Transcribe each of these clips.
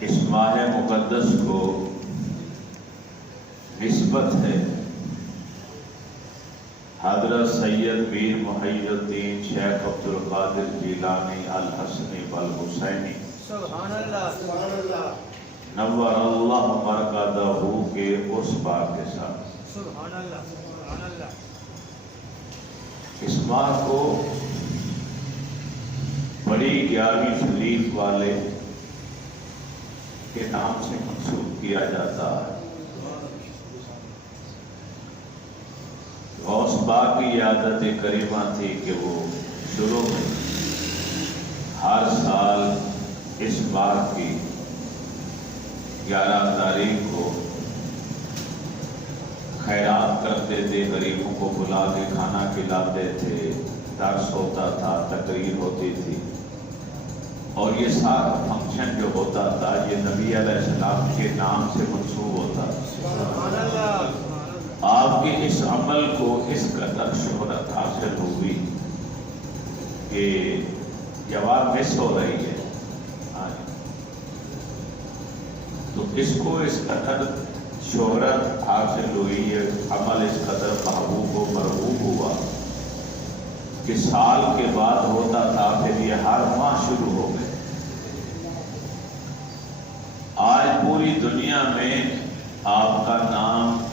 اس ماہ مقدس کو نسبت ہے حضرت سید میر محی الدین شیخ عبدالقادر جیلانی الحسنی والحسینی سبحان اللہ سبحان اللہ نور اللہ مرقدہ کے اس بات کے ساتھ سبحان اللہ سبحان اللہ اس ماہ کو بڑی 11ویں شریف والے کے نام سے منسوب کیا جاتا ہے۔ غوث پاک کی عادت کریمہ تھی کہ وہ شروع میں ہر سال اس ماہ کی 11 تاریخ کو خیرات کرتے تھے، غریبوں کو بلا کے کھانا کھلاتے تھے، درس ہوتا تھا، تقریر ہوتی تھی، اور یہ سارا فنکشن جو ہوتا تھا یہ نبی علیہ السلام کے نام سے منسوب ہوتا تھا۔ سبحان اللہ آپ کے اس عمل کو اس قدر شہرت حاصل ہوئی کہ جواب مس ہو رہی ہے، تو اس کو اس قدر شہرت حاصل ہوئی، یہ عمل اس قدر محبوب و مرغوب ہوا کہ سال کے بعد ہوتا تھا، پھر یہ ہر ماہ شروع ہو گئے۔ آج پوری دنیا میں آپ کا نام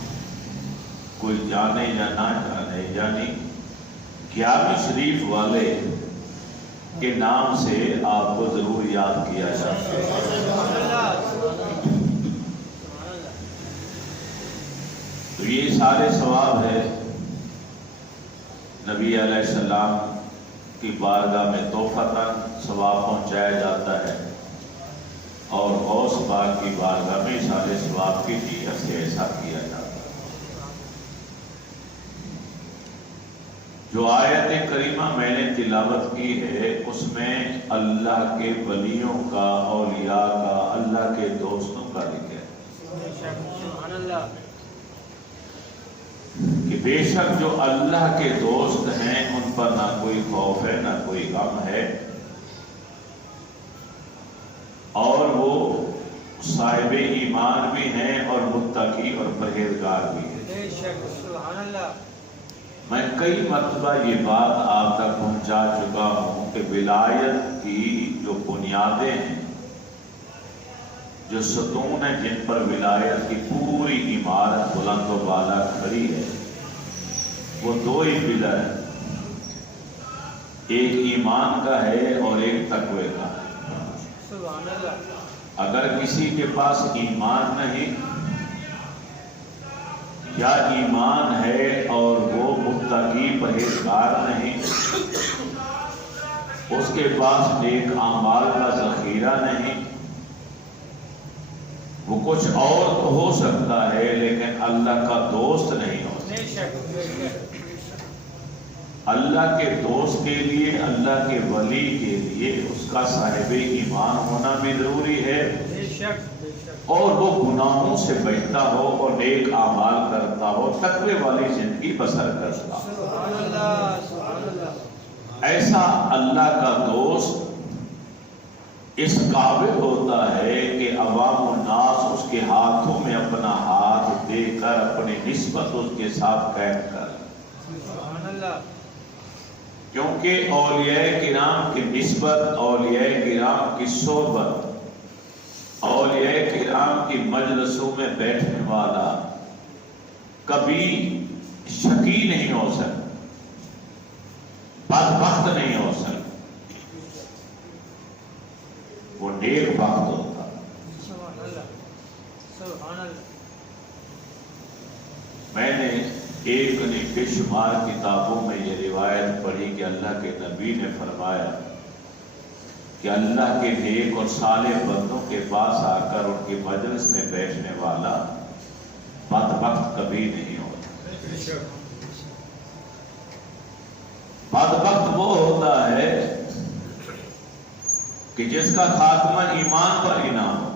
کوئی جانے یا نہ جانے، یعنی 11ویں شریف والے کے نام سے آپ کو ضرور یاد کیا جاتا ہے۔ سبحان اللہ تو یہ سارے ثواب ہے نبی علیہ السلام کی بارگاہ میں تحفتاً ثواب پہنچایا جاتا ہے، اور غوث پاک کی بارگاہ میں سارے ثواب کی نیت سے ایسا کیا جاتا ہے۔ جو آیت کریمہ میں نے تلاوت کی ہے اس میں اللہ کے ولیوں کا، اولیاء کا، اللہ کے دوستوں کا ذکر ہے سبحان اللہ کہ بے شک جو اللہ کے دوست ہیں ان پر نہ کوئی خوف ہے نہ کوئی غم ہے، اور وہ صاحب ایمان بھی ہیں اور متقی اور پرہیزگار بھی ہیں۔ بے شک سبحان اللہ میں کئی مرتبہ یہ بات آپ تک پہنچا چکا ہوں کہ ولایت کی جو بنیادیں ہیں، جو ستون ہیں جن پر ولایت کی پوری عمارت بلند و بالا کھڑی ہے، وہ 2 ہی پلر ہیں، ایک ایمان کا ہے اور ایک تقوی کا ہے۔ سبحان اللہ اگر کسی کے پاس ایمان نہیں یا ایمان ہے اور وہ متقی پرہیزگار نہیں، اس کے پاس نیک اعمال کا ذخیرہ نہیں، وہ کچھ اور تو ہو سکتا ہے لیکن اللہ کا دوست نہیں ہو سکتا۔ بے شک بے شک اللہ کے دوست کے لیے، اللہ کے ولی کے لیے اس کا صاحب ایمان ہونا بھی ضروری ہے، بے شک بے شک اور وہ گناہوں سے بچتا ہو اور نیک اعمال کرتا ہو، تقوی والی زندگی بسر کرتا ہو۔ سبحان اللہ سبحان اللہ ایسا اللہ کا دوست اس قابل ہوتا ہے کہ عوام الناس اس کے ہاتھوں میں اپنا ہاتھ دے کر اپنی نسبت اس کے ساتھ قائم کر، سبحان اللہ کیونکہ اولیاء کرام کی نسبت، اولیاء کرام کی صحبت، اولیاء کرام کی مجلسوں میں بیٹھنے والا کبھی شقی نہیں ہو سکتا، بدبخت نہیں ہو سکتا، وہ نیک بخت ہوتا۔ سبحان اللہ سبحان اللہ میں نے ایک نہیں بے شمار کتابوں میں یہ روایت پڑھی کہ اللہ کے نبی نے فرمایا کہ اللہ کے نیک اور صالح بندوں کے پاس آ کر ان کی مجلس میں بیٹھنے والا بدبخت کبھی نہیں ہوتا۔ بدبخت وہ ہوتا ہے کہ جس کا خاتمہ ایمان پر ہی نہ ہو۔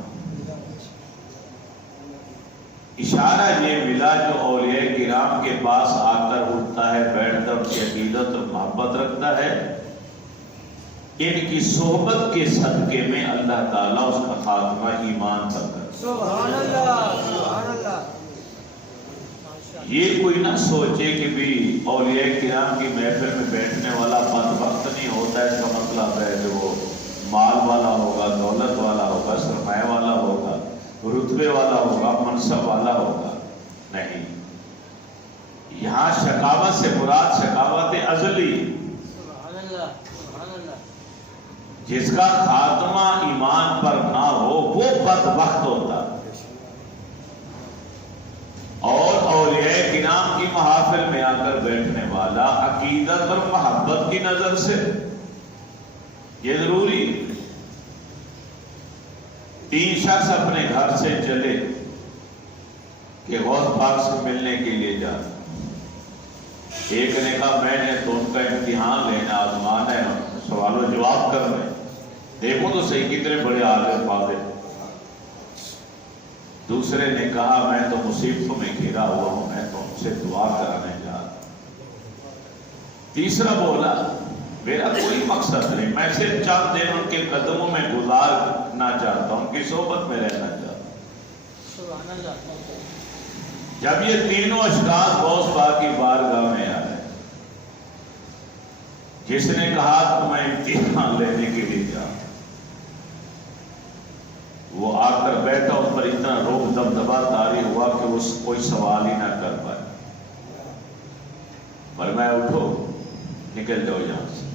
اشارہ یہ ملا جو اولیاء کرام کے پاس آ کر اٹھتا ہے، بیٹھتا ہے، ان کی عقیدت اور محبت رکھتا ہے، ان کی صحبت کے صدقے میں اللہ تعالیٰ اس کا خاتمہ ایمان تک کر۔ سبحان اللہ، سبحان اللہ۔ یہ کوئی نہ سوچے کہ بھی اولیاء کرام کی محفل میں بیٹھنے والا بدبخت نہیں ہوتا، اس کا مطلب ہے کہ وہ مال والا ہوگا، دولت والا ہوگا، سرمایہ والا ہوگا، رتبے والا ہوگا، منصب والا ہوگا۔ نہیں، یہاں شقاوت سے مراد شقاوت ازلی، سبحان اللہ، سبحان اللہ۔ جس کا خاتمہ ایمان پر نہ ہو وہ بدبخت ہوتا۔ اور اولیاء کرام کی محافل میں آ کر بیٹھنے والا عقیدت اور محبت کی نظر سے یہ ضروری، 3 شخص اپنے گھر سے چلے کہ غوث پاک سے ملنے کے لیے جا۔ ایک نے کہا میں نے تو ان کا امتحان لینا، آزمانا ہے، سوال و جواب کر رہے ہیں، دیکھو تو صحیح کتنے بڑے عالم فاضل۔ دوسرے نے کہا میں تو مصیبتوں میں گھرا ہوا ہوں، میں تو ان سے دعا کرانے جا رہا ہوں۔ تیسرا بولا میرا کوئی مقصد نہیں، میں صرف چند دن ان کے قدموں میں گزارنا چاہتا ہوں، ان کی صحبت میں رہنا چاہتا ہوں۔ سبحان اللہ۔ جب یہ تینوں اشخاص غوث پاک کی بارگاہ میں آئے، جس نے کہا تو میں امتحان لینے کے لیے جا، وہ آ کر بیٹھا، اس پر اتنا روب دبدبا طاری ہوا کہ وہ کوئی سوال ہی نہ کر پائے۔ فرمایا اٹھو نکل جاؤ یہاں سے۔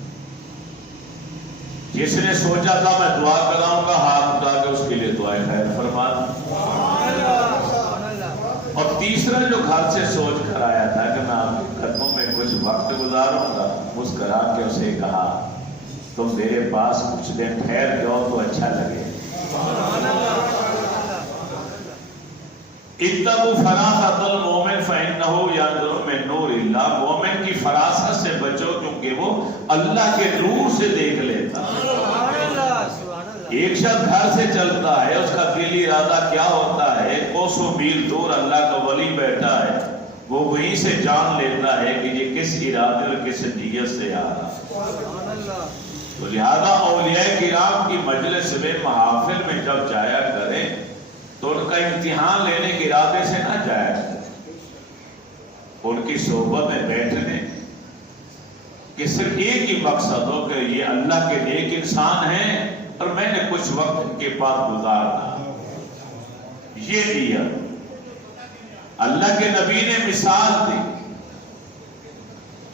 جس نے سوچا تھا میں دعا کراؤں گا، ہاتھ اٹھا کے اس کے لیے دعائیں خیر فرما دی۔ اور تیسرا جو گھر سے سوچ کر آیا تھا کہ میں آپ کے قدموں میں کچھ وقت گزاروں گا، مسکرا کے اسے کہا تم میرے پاس کچھ دن ٹھہر جاؤ تو اچھا لگے۔ اتقوا فراست المومن فإنه ينظر من نور اللہ، مومن کی فراست سے بچو کیونکہ وہ اللہ کے نور سے دیکھ لیتا۔ ایک شخص گھر سے چلتا ہے، اس کا دلی ارادہ کیا ہوتا ہے، کوسوں میل دور اللہ کا ولی بیٹھا ہے، وہ وہیں سے جان لیتا ہے کہ یہ کس ارادے اور کس نیت سے آ رہا۔ تو لہذا اولیاء کرام کی مجلس میں محافل میں جب جایا کریں تو ان کا امتحان لینے کے ارادے سے نہ جایا کریں، ان کی صحبت میں بیٹھنے کہ صرف ایک ہی مقصد ہو کہ یہ اللہ کے نیک انسان ہیں اور میں نے کچھ وقت ان کے پاس گزارنا، یہ دیا۔ اللہ کے نبی نے مثال دی،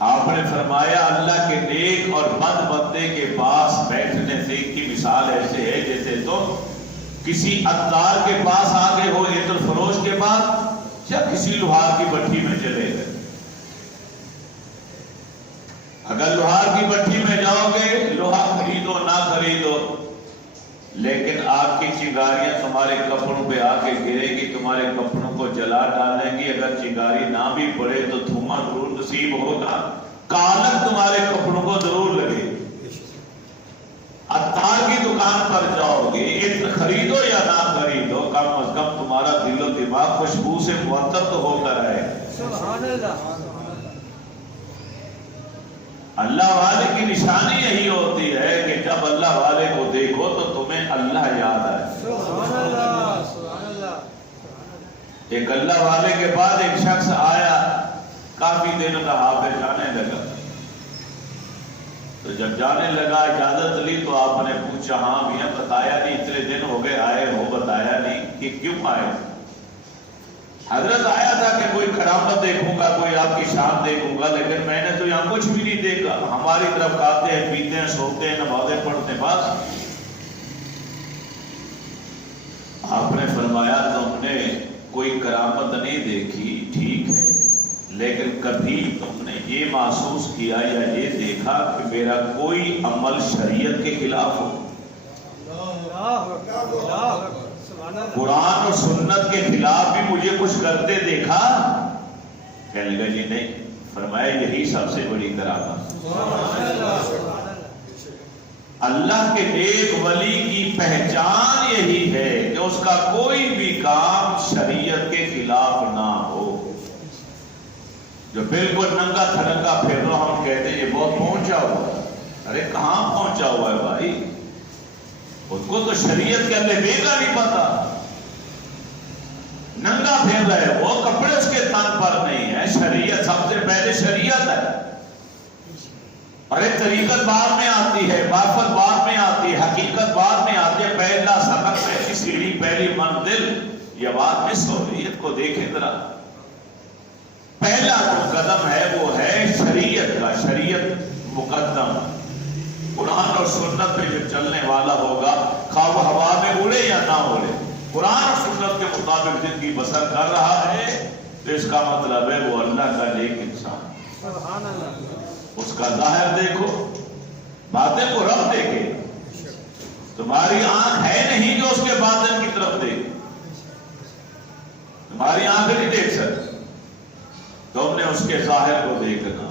آپ نے فرمایا اللہ کے نیک اور بد بندے کے پاس بیٹھنے سے کی مثال ایسے ہے جیسے تم کسی عطار کے پاس آگے ہو، عطر فروش کے پاس، یا کسی لوہار کی بھٹی میں چلے گئے۔ اگر لوہار کی بھٹی میں جاؤ گے، لوہا خریدو نہ خریدو، لیکن آگ کی چنگاریاں تمہارے کپڑوں پہ آ کے گرے گی، تمہارے کپڑوں کو جلا ڈالیں گی، اگر چنگاری نہ بھی پڑے تو دھواں ضرور نصیب ہوگا، کالک تمہارے کپڑوں کو ضرور لگے گی۔ عطار کی دکان پر جاؤ گے، عطر خریدو یا نہ خریدو، کم از کم تمہارا دل و دماغ خوشبو سے معطر تو ہو کر آئے۔ سبحان اللہ۔ اللہ والے کی نشانی یہی ہوتی ہے کہ جب اللہ والے کو دیکھو تو تمہیں اللہ یاد آئے۔ سبحان اللہ، سبحان اللہ۔ ایک اللہ والے کے بعد ایک شخص آیا، کافی دن رہا، پھر جانے لگا۔ تو جب جانے لگا اجازت لی تو آپ نے پوچھا ہاں میاں بتایا نہیں، اتنے دن ہو گئے آئے ہو، بتایا نہیں کہ کیوں آئے؟ حضرت آیا تھا کہ کوئی کرامت دیکھوں گا، کوئی آپ کی شان دیکھوں گا، لیکن میں نے تو یہاں کچھ بھی نہیں دیکھا، ہماری طرف کھاتے ہیں پیتے ہیں سوتے ہیں نمازیں پڑھتے ہیں بس۔ آپ نے فرمایا تم نے کوئی کرامت نہیں دیکھی، ٹھیک ہے، لیکن کبھی تم نے یہ محسوس کیا یا یہ دیکھا کہ میرا کوئی عمل شریعت کے خلاف ہو؟ قرآن اور سنت کے خلاف بھی مجھے کچھ کرتے دیکھا؟ کہنے لگا جی نہیں۔ فرمایا یہی سب سے بڑی کرامت۔ اللہ کے نیک ولی کی پہچان یہی ہے کہ اس کا کوئی بھی کام شریعت کے خلاف نہ ہو۔ جو بالکل ننگا تھنگا پھر رہا ہم کہتے ہیں یہ بہت پہنچا ہوا ہے، ارے کہاں پہنچا ہوا ہے؟ اس کو تو شریعت کے الفبے کا نہیں پتا، ننگا پھر رہے، وہ کپڑے اس کے تن پر نہیں ہے۔ شریعت سب سے پہلے شریعت ہے، ارے طریقت بعد میں آتی ہے، معرفت بعد میں آتی ہے، حقیقت بعد میں آتی ہے۔ پہلا سبق، پہلی سیڑھی، پہلی منزل یہ بات میں سہولیت کو دیکھیں ذرا۔ پہلا جو قدم ہے وہ ہے شریعت کا، شریعت مقدم۔ قرآن اور سنت پہ جو چلنے والا ہوگا، خواہ وہ ہوا میں اڑے یا نہ اڑے، قرآن اور سنت کے مطابق زندگی بسر کر رہا ہے، تو اس کا مطلب ہے وہ اللہ کا نیک انسان۔ سبحان اللہ۔ اس کا ظاہر دیکھو، باطن کو رب دیکھے۔ تمہاری آنکھ ہے نہیں جو اس کے باطن کی طرف دیکھے، تمہاری آنکھ نہیں دیکھ سکتی، تم نے اس کے ظاہر کو دیکھنا۔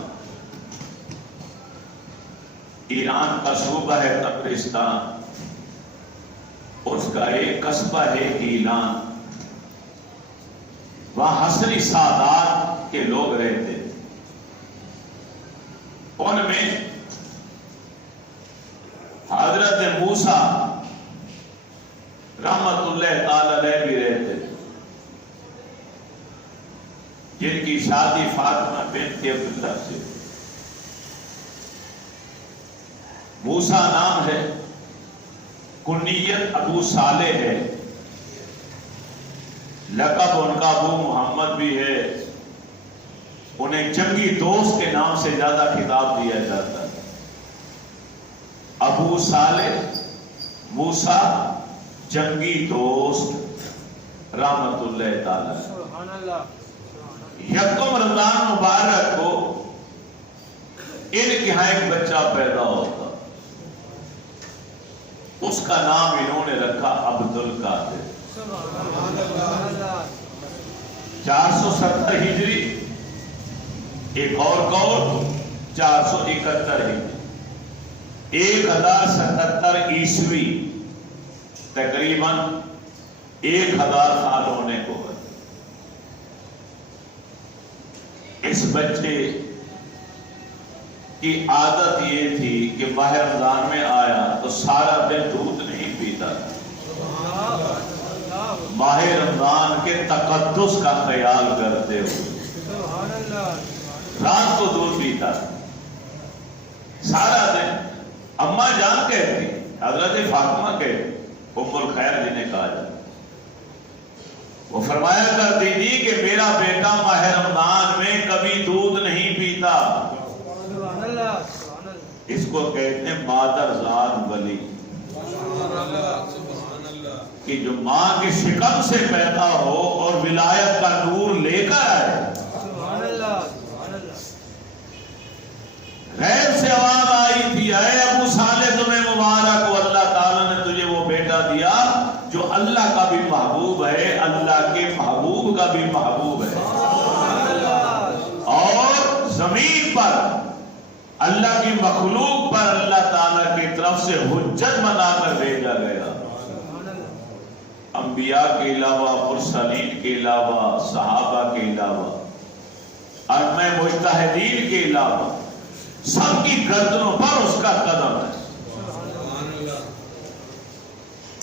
ایران کا صوبہ ہے تبرستان، اس کا ایک قصبہ ہے گیلان، وہاں حسنی سادات کے لوگ رہتے، ان میں حضرت موسیٰ رحمت اللہ تعالی علیہ بھی رہتے، جن کی شادی فاطمہ بنت عبداللہ سے۔ موسیٰ نام ہے، کنیت ابو صالح ہے، لقب ان کا ابو محمد بھی ہے۔ انہیں جنگی دوست کے نام سے زیادہ خطاب دیا جاتا ہے۔ ابو صالح، موسیٰ، جنگی دوست رحمت اللہ تعالی۔ سبحان اللہ۔ یکم رمضان مبارک کو ان کے ہاں ایک بچہ پیدا ہوتا، اس کا نام انہوں نے رکھا عبد القادر۔ 470 ہجری، ایک اور قول 471 ہجری، 1077 عیسوی، تقریباً 1000 سال ہونے کو۔ اس بچے کی عادت یہ تھی کہ ماہ رمضان میں آیا تو سارا دن دودھ نہیں پیتا، ماہ رمضان کے تقدس کا خیال کرتے ہوئے رات کو دودھ پیتا، سارا دن۔ اماں جان کہتی، حضرت فاطمہ کہتی، ام الخیر جنہیں کہا جاتا، وہ فرمایا کرتی تھی کہ میرا بیٹا ماہ رمضان میں کبھی دودھ نہیں پیتا۔ اس کو کہتے ہیں مادر زاد ولی، کہ جو ماں کے شکم سے پیدا ہو اور ولایت کا نور لے کر آئے۔ غیب سے آواز آئی تھی، اے ابو صالح تمہیں مبارک ہو، اللہ تعالیٰ نے تجھے وہ بیٹا دیا جو اللہ کا بھی محبوب ہے، اللہ کے محبوب کا بھی محبوب ہے، اور زمین پر اللہ کی مخلوق پر اللہ تعالیٰ کی طرف سے حجت بنا کر بھیجا گیا۔ انبیاء کے علاوہ، مرسلین کے علاوہ، صحابہ کے علاوہ، ائمہ مجتہدین کے علاوہ سب کی گردنوں پر اس کا قدم ہے۔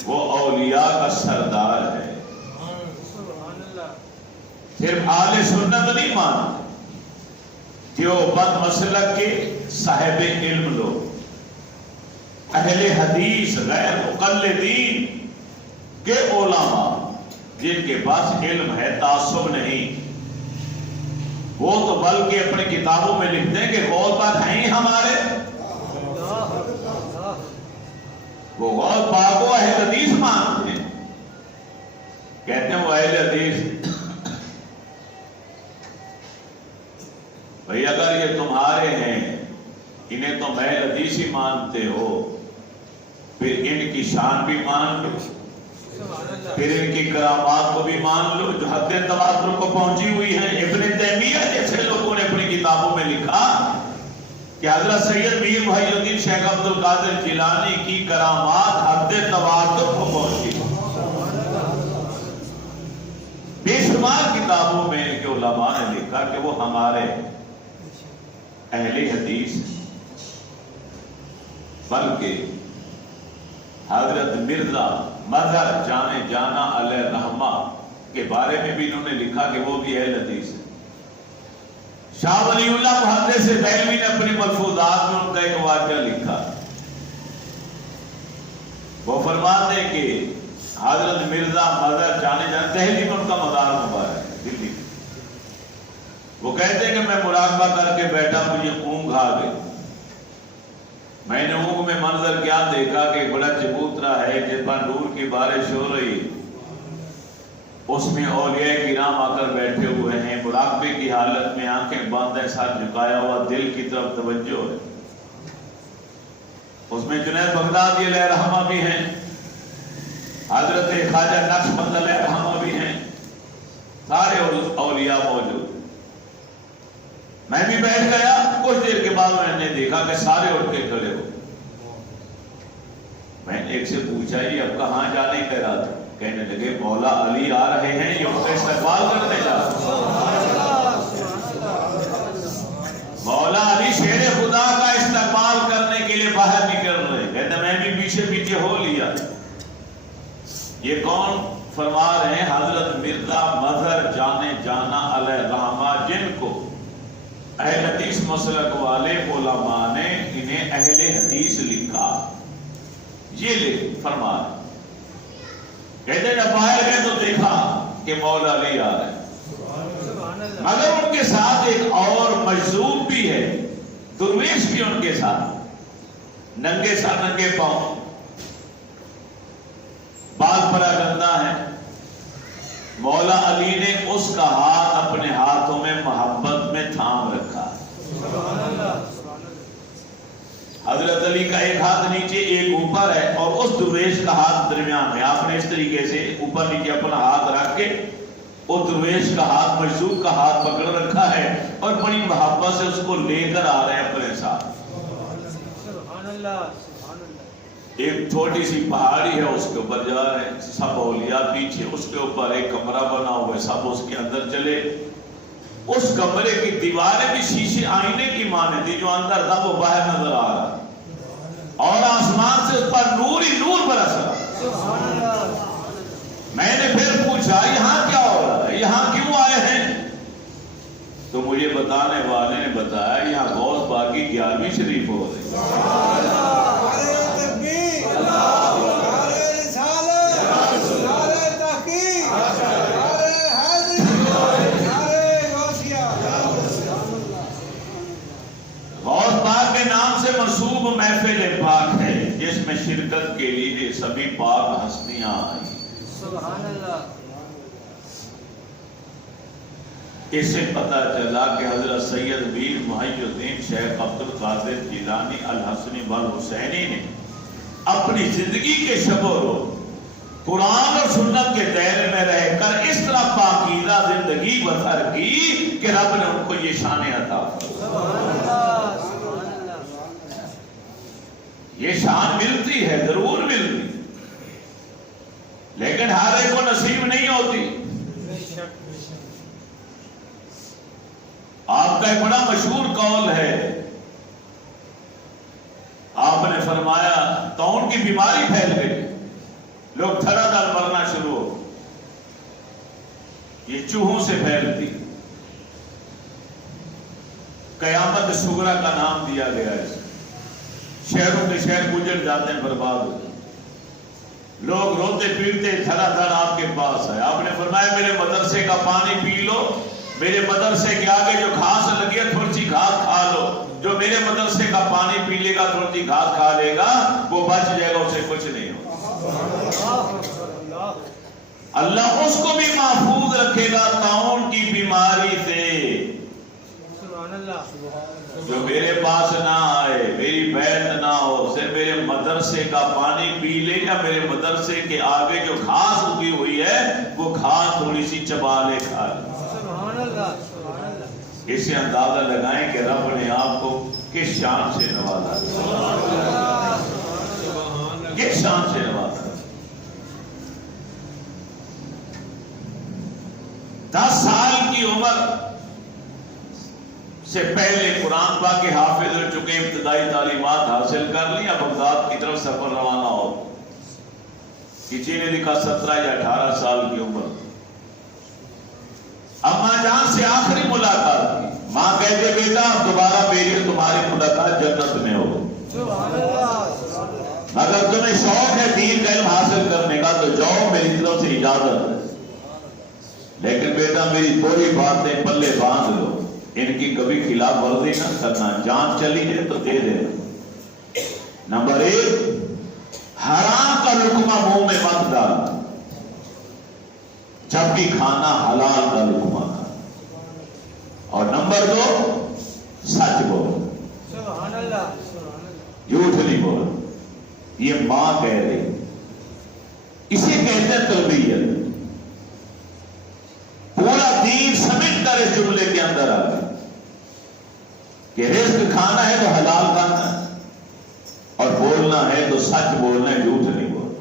وہ اولیاء کا سردار ہے۔ صرف اہل سنت نہیں مانتے، دیوبند مسلک کے صاحب علم لوگ، اہل حدیث، غیر مقلدین کے علماء جن کے پاس علم ہے، تعصب نہیں، وہ تو بلکہ اپنی کتابوں میں لکھتے ہیں کہ قول پاک ہیں ہی ہمارے، وہ قول پاک کو اہل حدیث مانتے ہیں، کہتے ہیں وہ اہل حدیث۔ بھئی اگر یہ تمہارے ہیں، انہیں تم اہل حدیث ہی مانتے ہو، پھر ان کی شان بھی مان لو، پھر ان کی کرامات کو بھی مان لو جو حد تواتر کو پہنچی ہوئی ہیں۔ ابن تیمیہ جیسے لوگوں نے اپنی کتابوں میں لکھا کہ حضرت سید میر محی الدین شیخ عبد القادر جیلانی کی کرامات حد تواتر کو پہنچی، بے شمار کتابوں میں ان کے علماء نے لکھا کہ وہ ہمارے اہل حدیث، بلکہ حضرت مرزا مظہر جانے جانا علیہ رحمہ کے بارے میں بھی انہوں نے لکھا کہ وہ بھی اہل حدیث ہے۔ شاہ ولی اللہ محدث دہلوی نے اپنی ملفوظات میں ان کا ایک واقعہ لکھا۔ وہ فرماتے ہیں کہ حضرت مرزا مظہر جانے جانا، دہلی میں ان کا مزار مبارک ہے، دلی میں۔ وہ کہتے ہیں کہ میں مراقبہ کر کے بیٹھا، مجھے اونگ آ گئی۔ میں نے اونگ میں منظر کیا دیکھا کہ بڑا چبوترا ہے جس پر نور کی بارش ہو رہی، اس میں اولیاء کرام آ کر بیٹھے ہوئے ہیں، مراقبے کی حالت میں آنکھیں بند ہیں، سر جھکایا ہوا، دل کی طرف توجہ ہے۔ اس میں جنید بغدادی علیہ رحمہ بھی ہیں، حضرت خواجہ نقشبند علیہ رحمہ بھی ہیں، سارے اولیاء موجود۔ میں بھی بیٹھ گیا، کچھ دیر کے بعد میں نے دیکھا کہ سارے اٹھ کے کھڑے ہو۔ میں نے ایک سے پوچھا یہ اب کہاں جانے کا ارادہ ہے؟ کہنے لگے مولا علی آ رہے ہیں، یہ ان کا استقبال کرنے جا رہے ہیں۔ مولا علی شیر خدا کا استقبال کرنے کے لیے باہر نکل رہے ہیں۔ کہتے میں بھی پیچھے پیچھے ہو لیا۔ یہ کون فرما رہے ہیں؟ حضرت مرزا مظہر جانے جانا علیہ رحمہ، جن کو اہل حدیث مسلک والے علماء نے انہیں اہل حدیث لکھا۔ یہ لکھ فرما رہے کہتے جب باہر گئے تو دیکھا کہ مولا علی آ رہے ہیں، مگر ان کے ساتھ ایک اور مجذوب بھی ہے، درویش بھی ان کے ساتھ، ننگے سر ننگے پاؤں، بال پرا گندہ ہے۔ مولا علی نے اس کا ہاتھ اپنے ہاتھوں میں محبت میں تھام رکھا۔ حضرت علی کا ایک ہاتھ نیچے ایک اوپر ہے اور اس درویش کا ہاتھ درمیان میں۔ آپ نے اس طریقے سے اوپر نیچے اپنا ہاتھ رکھ کے اس درویش کا ہاتھ، مجذوب کا ہاتھ پکڑ رکھا ہے اور بڑی محبت سے اس کو لے کر آ رہے ہیں اپنے ساتھ۔ ایک چھوٹی سی پہاڑی ہے، اس کے اوپر جا رہے ہیں، سب اولیاء پیچھے، اس کے اوپر ایک کمرہ بنا ہوا ہے، سب اس کے اندر چلے۔ اس کمرے کی دیواریں بھی شیشے آئینے کی مانند تھی، جو اندر تھا وہ باہر نظر آ رہا اور آسمان سے اس پر نور ہی نور برس رہا۔ میں نے پھر پوچھا یہاں کیا ہو رہا ہے، یہاں کیوں آئے ہیں؟ تو مجھے بتانے والے نے بتایا یہاں غوث پاک کی 11ویں شریف ہو رہی ہے۔ منصوب محفل پاک ہے جس میں شرکت کے لیے سبھی پاک ہستیاں آئیں۔ سبحان اللہ۔ اس سے پتہ چلا کہ حضرت سید میر محی الدین شیخ عبد القادر جیلانی الحسنی والحسینی نے اپنی زندگی کے شب و روز قرآن اور سنت کے دائرے میں رہ کر اس طرح پاکیزہ زندگی بسر کی کہ رب نے ان کو یہ شان عطا فرمائی۔ یہ شان ملتی ہے، ضرور ملتی، لیکن ہر ایک کو نصیب نہیں ہوتی۔ آپ کا ایک بڑا مشہور قول ہے، آپ نے فرمایا طاعون کی بیماری پھیل گئی، لوگ دھڑا دھڑ مرنا شروع ہو، یہ چوہوں سے پھیلتی، قیامت صغریٰ کا نام دیا گیا ہے۔ شہروں کے شہر گزر جاتے ہیں، برباد ہو جاتے ہیں، لوگ روتے پیٹتے دھڑا دھڑ آپ کے پاس ہے۔ آپ نے فرمایا میرے مدرسے کا پانی پی لو، میرے مدرسے کے آگے جو گھاس لگی ہے تھوڑی سی گھاس کھا لو، جو میرے مدرسے کا پانی پی لے گا، تھوڑی سی گھاس کھا لے گا، وہ بچ جائے گا، اسے کچھ نہیں ہوگا۔ اللہ اس کو بھی محفوظ رکھے گا طاعون کی بیماری سے۔ جو میرے پاس نہ آئے، میری بیعت نہ ہو، صرف میرے مدرسے کا پانی پی لے یا میرے مدرسے کے آگے جو گھاس اگی ہوئی ہے وہ گھاس تھوڑی سی چبا لے کھا لے۔ اس سے اندازہ لگائیں کہ رب نے آپ کو کس شان سے نوازا، کس شان سے نوازا۔ 10 سال کی عمر سے پہلے قرآن پاک کے حافظ ہو چکے، ابتدائی تعلیمات حاصل کر لی، اب بغداد کی طرف سفر روانہ ہو۔ کسی نے لکھا 17 یا 18 سال کی عمر تھی، اماں جان سے آخری ملاقات کی۔ ماں کہتے بیٹا اب دوبارہ میری اور تمہاری ملاقات جنت میں ہو، اگر تمہیں شوق ہے دین کا علم حاصل کرنے کا تو جاؤ، میری طرف سے اجازت ہے، لیکن بیٹا میری تھوڑی باتیں پلے باندھ لو، ان کی کبھی خلاف ورزی نہ کرنا، جان چلی جائے تو دے دینا۔ نمبر 1، حرام کا لقمہ منہ میں مت ڈال، جب بھی کھانا حلال کا لقمہ کھانا۔ اور نمبر 2، سچ بول، جھوٹ نہیں بول۔ یہ ماں کہہ رہی، اسے کہتے ہیں تربیت۔ پورا دین سمٹ کر اس جملے کے اندر آ گیا کہ رزق کھانا ہے تو حلال کھانا ہے، اور بولنا ہے تو سچ بولنا ہے، جھوٹ نہیں بولنا۔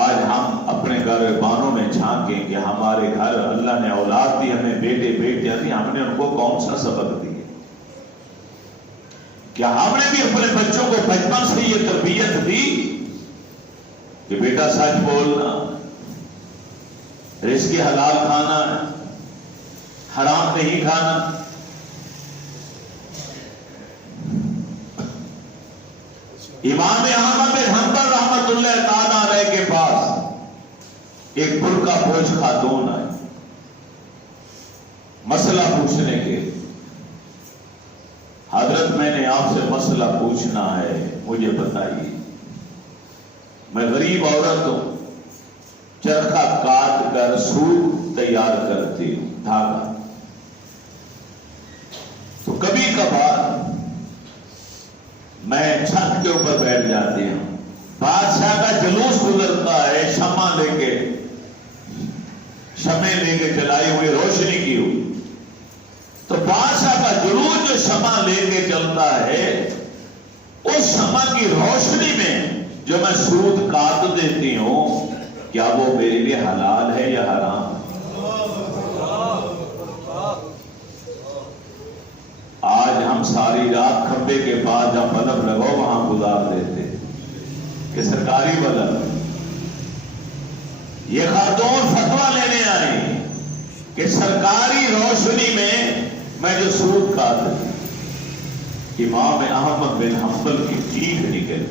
آج ہم اپنے گھر بانوں میں جھانکیں کہ ہمارے گھر اللہ نے اولاد دی، ہمیں بیٹے بیٹیاں دی، ہم نے ان کو کون سا سبق دیا؟ کیا ہم نے بھی اپنے بچوں کو بچپن سے یہ تربیت دی کہ بیٹا سچ بولنا، رزق حلال کھانا ہے، حرام نہیں کھانا؟ امام احمد بن حنبل رحمت اللہ تعالیٰ علیہ کے پاس ایک برقع پوش خاتون آئی مسئلہ پوچھنے کے۔ حضرت میں نے آپ سے مسئلہ پوچھنا ہے، مجھے بتائیے، میں غریب عورت ہوں، چرخہ کاٹ کر سوت تیار کرتی ہوں، دھاگا، تو کبھی کبھار میں چھت کے اوپر بیٹھ جاتی ہوں، بادشاہ کا جلوس گزرتا ہے، شمع لے کے چلائی ہوئی، روشنی کی ہوئی، تو بادشاہ کا جلوس جو شمع لے کے چلتا ہے، اس شمع کی روشنی میں جو میں سود کاٹ دیتی ہوں، کیا وہ میرے لیے حلال ہے یا حرام؟ آج ہم ساری رات کھمبے کے بعد جب بلب لگاؤ وہاں گزار دیتے کہ سرکاری بلب۔ یہ خاتون فتویٰ لینے آئی کہ سرکاری روشنی میں جو سود کھاتے، امام احمد بن حنبل کی چیخ نکل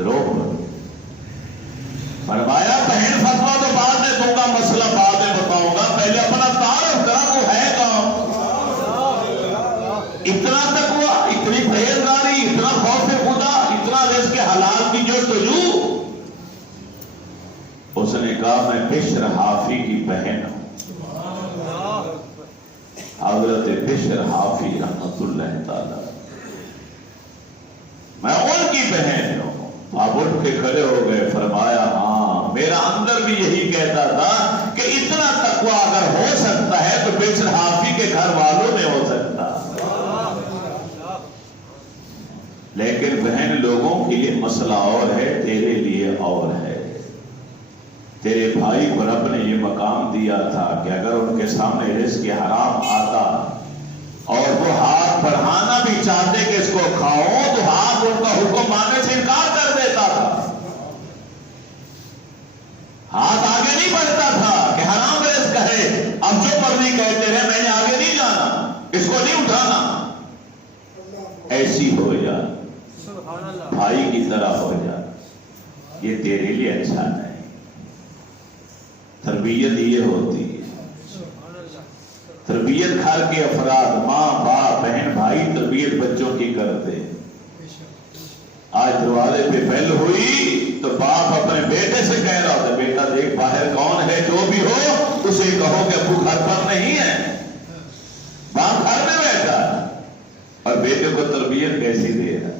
روک فرمایا بہن فتویٰ تو بعد میں دوں گا، مسئلہ بعد میں بتاؤں گا، پہلے اپنا تعارف کرا تو ہے کون؟ اتنا تقویٰ، اتنی پرہیزگاری، اتنا خوف خدا، اتنا رزق حلال کی جستجو۔ اس نے کہا میں بشر حافی کی بہن ہوں، حضرت بشر حافی رحمت اللہ تعالی، میں ان کی بہن ہوں۔ آپ اٹھ کے کھڑے ہو گئے، فرمایا ہاں میرا اندر بھی یہی کہتا تھا کہ اتنا تقویٰ اگر ہو سکتا ہے تو بشر حافی کے گھر والوں میں ہو سکتا، لیکن بہن لوگوں کے لیے مسئلہ اور ہے، تیرے لیے اور ہے۔ تیرے بھائی کو رب نے یہ مقام دیا تھا کہ اگر ان کے سامنے رزق حرام آتا اور وہ ہاتھ بڑھانا بھی چاہتے کہ اس کو کھاؤ تو ہاتھ ان کا حکم ماننے سے انکار کر دیتا تھا، ہاتھ آگے نہیں بڑھتا تھا کہ حرام رزق ہے، اب جو مرضی کہتے رہے، میں نے آگے نہیں جانا، اس کو نہیں اٹھانا۔ ایسی ہو جا، بھائی کی طرح ہو جا، یہ تیرے لیے اچھا نہیں۔ تربیت یہ ہوتی ہے، تربیت گھر کے افراد، ماں باپ بہن بھائی تربیت بچوں کی کرتے۔ آج دروازے پہ بیل ہوئی تو باپ اپنے بیٹے سے کہہ رہا ہوتا، بیٹا دیکھ باہر کون ہے، جو بھی ہو اسے کہو کہ ابو گھر پر نہیں ہے۔ باپ گھر میں بیٹھا اور بیٹے کو تربیت کیسی دے رہا۔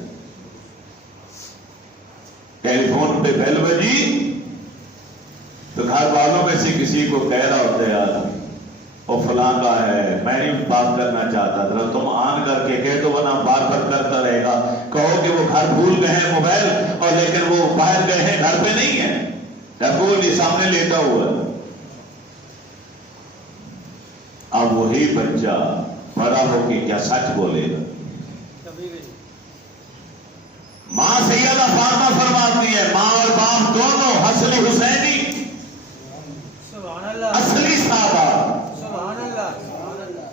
ٹیلی فون پہ بیل بجی تو گھر والوں میں سے کسی کو کہہ رہا ہوتا ہے آدمی، وہ فلاں کا ہے، میں نہیں بات کرنا چاہتا تھا، تم آن کر کے کہہ دو ورنہ بار بار کرتا رہے گا، کہو کہ وہ گھر بھول گئے ہیں موبائل، اور لیکن وہ باہر گئے ہیں، گھر پہ نہیں ہے، کوئی سامنے لیتا ہوا۔ اب وہی بچہ بڑا ہو کے کیا سچ بولے گا؟ ماں سیدہ فاطمہ فرماتی ہے ماں اور باپ دونوں حسنی حسینی سبحان اللہ اصلی سادات. سبحان اللہ سبحان اللہ.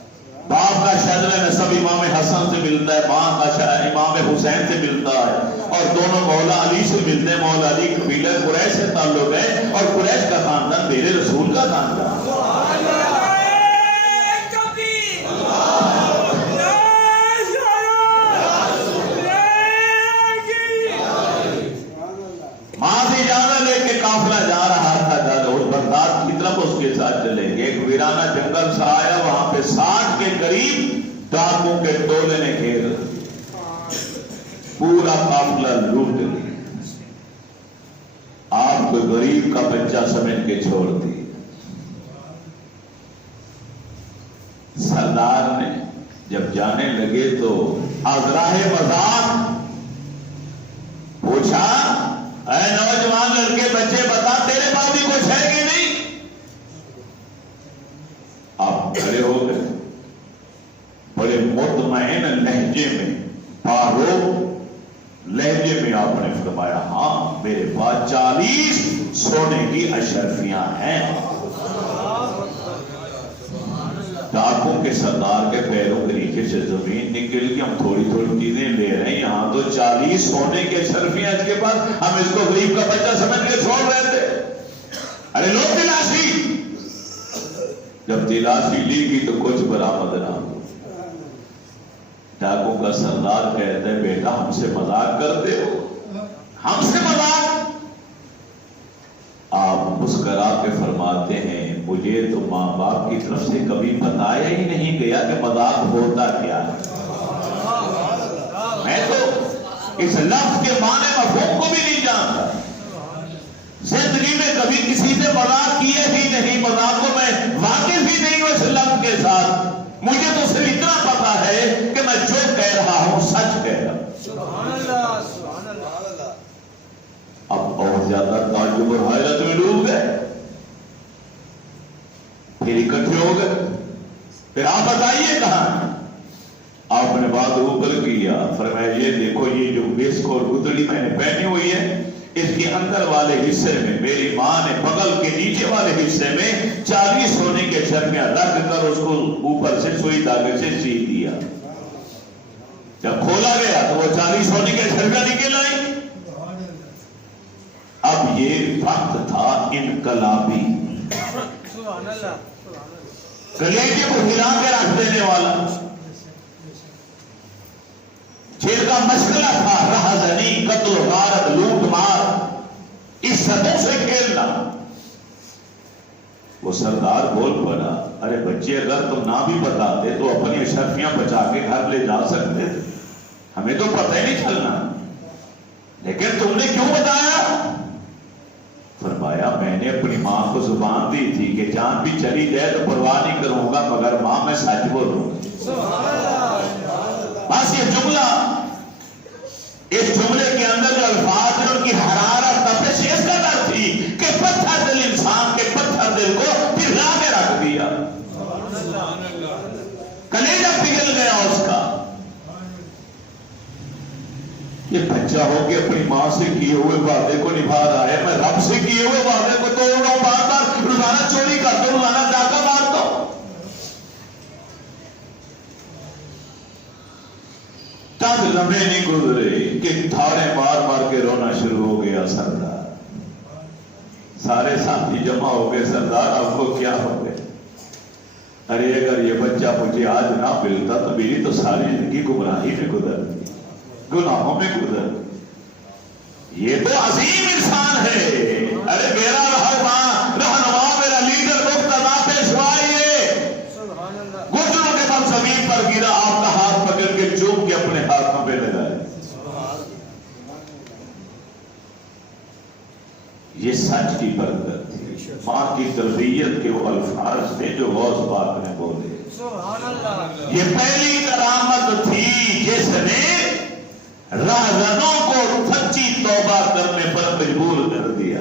باپ کا شجرہ نسب امام حسن سے ملتا ہے, ماں کا شجرہ امام حسین سے ملتا ہے, اور دونوں مولا علی سے ملتے ہیں. مولا علی قبیلہ قریش سے تعلق ہے اور قریش کا خاندان میرے رسول کا خاندان. ماں سے اجازت لے کے قافلہ جا رہا تھا بغداد کی طرف, اس کے ساتھ چلیں گے. ایک ویرانہ جنگل سا آیا, وہاں پہ 60 کے قریب ڈاکوں کے ٹولے نے گھیر پورا قافلہ لوٹ لیا. آپ کو غریب کا بچہ سمجھ کے چھوڑ دی. سردار نے جب جانے لگے تو ازراہ مذاق پوچھا, اے نوجوان لڑکے بچے بتا تیرے پاس بھی کچھ ہے کہ نہیں؟ آپ کھڑے ہو گئے, بڑے مطمئن لہجے میں, باروک لہجے میں آپ نے فرمایا, ہاں میرے پاس 40 سونے کی اشرفیاں ہیں. ڈاکوں کے سردار کے پیروں کے نیچے سے زمین نکل گئی. ہم تھوڑی تھوڑی چیزیں لے رہے ہیں, یہاں تو 40 سونے کے اشرفیاں اس کے پاس, ہم اس کو غریب کا بچہ سمجھ کے چھوڑ رہے تھے. ارے لو تلاشی. جب تلاشی لی گئی تو کچھ برآمد نہ ہو. ڈاکوں کا سردار کہتا ہے بیٹا ہم سے مذاق کرتے ہو, ہم سے مذاق؟ آپ مسکرا کے فرماتے ہیں مجھے تو ماں باپ کی طرف سے کبھی بتایا ہی نہیں گیا کہ مذاق ہوتا کیا ہے. میں تو اس لفظ کے معنی مفہوم کو بھی نہیں جانتا. زندگی میں کبھی کسی سے مذاق کیے ہی نہیں, مذاق کو میں واقف ہی نہیں ہوں اس لفظ کے ساتھ. مجھے تو صرف اتنا پتا ہے کہ میں جو کہہ رہا ہوں سچ کہہ رہا ہوں. سبحان اللہ سبحان اللہ. اب اور زیادہ تعجب اور حیرت میں ڈوب گئے. پھر اکٹھے ہو گئے, پھر آپ بتائیے کہاں؟ آپ نے بات اوپر کیا, فرمایا یہ دیکھو یہ جو ویسک اور گدڑی میں نے پہنی ہوئی ہے, اس کے اندر والے حصے میں میری ماں نے بغل کے نیچے والے حصے میں 40 سونے کے اشرفیاں رکھ کر اس کو اوپر سے سوئی دھاگے سے سی دیا. جب کھولا گیا تو وہ 40 سونے کے اشرفیاں نکل آئی. اب یہ وقت تھا انقلابی, سبحان اللہ کلیجے کو ہلا کے رکھ دینے والا, جیل کا مشغلہ تھا رہزنی, قتل و غارت, لوٹ مار, اس سطح سے کھیلنا. وہ سردار بول پڑا, ارے بچے اگر تم نہ بھی بتاتے تو اپنی اشرفیاں بچا کے گھر لے جا سکتے تھے, ہمیں تو پتہ ہی نہیں چلنا, لیکن تم نے کیوں بتایا؟ فرمایا میں نے اپنی ماں کو زبان دی تھی کہ جان بھی چلی جائے تو پرواہ نہیں کروں گا, مگر ماں میں سچ بولوں گا. بس یہ جملہ, اس جملے کے اندر جو الفاظ ہیں ان کی حرارت تپش اس قدر تھی کہ پتھر دل انسان کے پتھر دل کو پگھلا کے رکھ دیا. کلیجہ پگھل گیا اس کا. یہ بچہ ہو کے اپنی ماں سے کیے ہوئے وعدے کو نبھا رہا ہے, میں رب سے کیے ہوئے وعدے کو توڑ رہا ہوں, بار بار روزانہ چوری کرتا ہوں, روزانہ ڈاکہ مارتا ہوں. چند لمحے نہیں گزرے کہ تھاڑے مار مار کے رونا شروع ہو گیا. سردار سارے ساتھی جمع ہو گئے, سردار آپ کو کیا ہو گئے؟ ارے اگر یہ بچہ مجھے آج نہ ملتا تو میری تو ساری زندگی گمراہی میں گزرتی, گناہوں میں گزر. یہ تو عظیم انسان ہے. ارے میرا رہنما, میرا لیڈر, مقتدا, پیشوا, یہ گھٹنوں کے بل زمین پر گرا, آپ کا ہاتھ پکڑ کے چوم کے اپنے ہاتھوں پہ لگائے. یہ سچ کی برکت تھی, ماں کی تربیت کے وہ الفاظ تھے جو غوث پاک نے بولے. یہ پہلی کرامت تھی جس نے راہزنوں کو سچی توبہ کرنے پر مجبور کر دیا.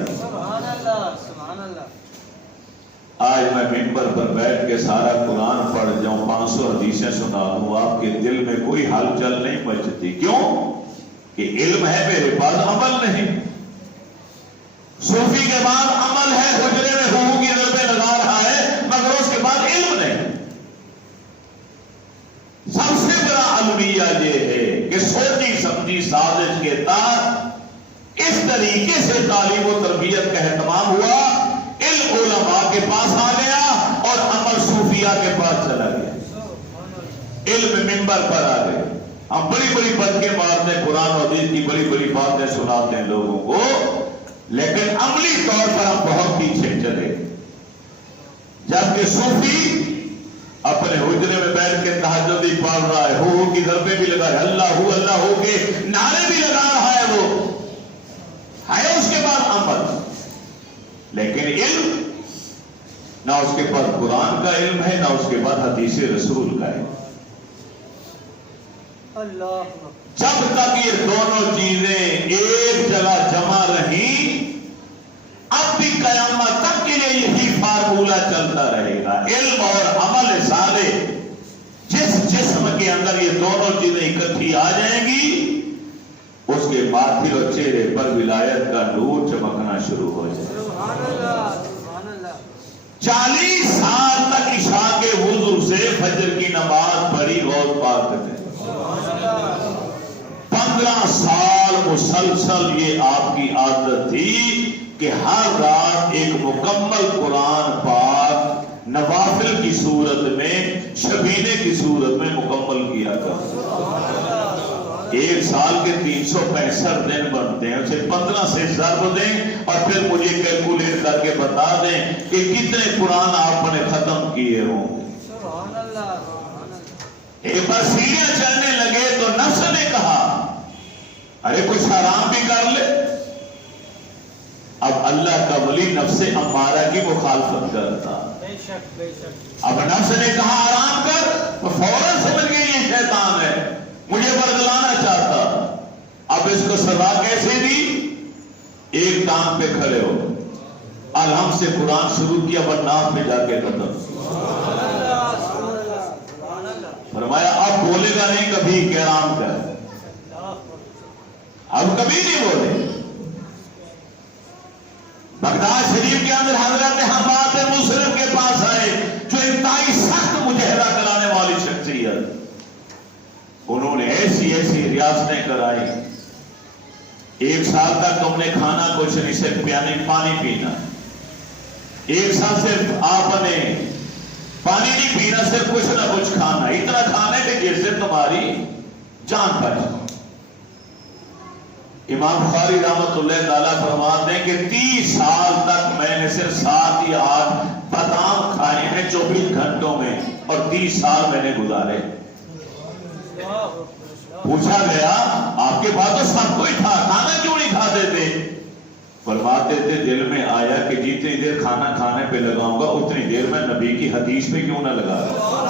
آج میں منبر پر بیٹھ کے سارا قرآن پڑھ جاؤں, 500 حدیثیں سنا دوں, آپ کے دل میں کوئی ہلچل نہیں مچتی. کیوں؟ کہ علم ہے میرے پاس عمل نہیں. صوفی کے بعد عمل ہے, حجرے میں ہو کی ضربیں لگا رہا ہے, مگر اس کے بعد علم نہیں. سب سے بڑا المیہ یہ ہے کہ سوچی سمجھی سازش کے تحت اس طریقے سے تعلیم و تربیت کا اہتمام ہوا, علم علماء کے پاس آ گیا اور عمل صوفیہ کے پاس چلا گیا. علم ممبر پر آ گئے. ہم بڑی بڑی باتیں مارتے ہیں, قرآن و حدیث کی بڑی بڑی باتیں سناتے ہیں لوگوں کو, لیکن عملی طور پر ہم بہت پیچھے چلے. جبکہ صوفی اپنے حجرے میں بیٹھ کے تہجد بھی پڑھ رہا ہے, ہو کی ضربیں بھی لگا ہے, اللہ ہو کے نعرے بھی لگا رہا ہے, وہ ہے اس کے بعد عمل. لیکن علم نہ اس کے پاس قرآن کا علم ہے, نہ اس کے بعد حدیث رسول کا ہے. جب تک یہ دونوں چیزیں ایک جگہ جمع رہی, اب بھی قیامت تک کے لیے یہی فارمولہ چلتا رہے گا. علم اور عمل صالح, جس جسم کے اندر یہ دونوں چیزیں اکٹھی آ جائیں گی, اس کے ماتھے اور چہرے پر ولایت کا نور چمکنا شروع ہو جائے. 40 سال تک عشاء کے وضو سے فجر کی نماز پڑھی غوث پاک نے. 15 سال مسلسل یہ آپ کی عادت تھی کہ ہر رات ایک مکمل قرآن پاک نوافل کی صورت میں, شبینے کی صورت میں مکمل کیا کرتے. 1 سال کے 365 دن بنتے ہیں, اسے 15 سے ضرب دیں اور پھر مجھے کیلکولیٹ کر کے بتا دیں کہ کتنے قرآن آپ نے ختم کیے ہوں. ایک بار سیڑھیاں چڑھنے لگے تو نفس نے کہا ارے کچھ حرام بھی کر لے. اب اللہ کا ولی نفس امارہ کی مخالفت کرتا. اب نفس نے کہا آرام کر, تو فوراً سمجھ گئی یہ شیطان ہے, مجھے برگلانا چاہتا. اب اس کو سزا کیسے دی؟ ایک ٹانگ پہ کھڑے ہو, الحمد سے قرآن شروع کیا, بدنام پہ جا کے ختم. فرمایا اب بولے گا نہیں کبھی کہ آرام کر. اب کبھی نہیں بولے. بغداد شریف کے اندر حضرت حماد مسلم کے پاس آئے, جو انتہائی سخت مجاہدہ کرانے والی شخصیت. انہوں نے ایسی ایسی ریاستیں کرائی, 1 سال تک تم نے کھانا کچھ نہیں, صرف پانی پینا. 1 سال صرف آپ نے پانی نہیں پینا, صرف کچھ نہ کچھ کھانا. اتنا کھانا کہ جیسے تمہاری جان بچ. امام بخاری رحمت اللہ تعالیٰ فرماتے ہیں کہ 30 سال تک میں نے صرف 7 یا 8 بادام کھائے ہیں 24 گھنٹوں میں, اور 30 سال میں نے گزارے. پوچھا گیا آپ کے پاس تو سب کوئی تھا, کھانا کیوں نہیں کھاتے تھے؟ فرماتے تھے دل میں آیا کہ جتنی دیر کھانا کھانے پہ لگاؤں گا اتنی دیر میں نبی کی حدیث پہ کیوں نہ لگا رہا.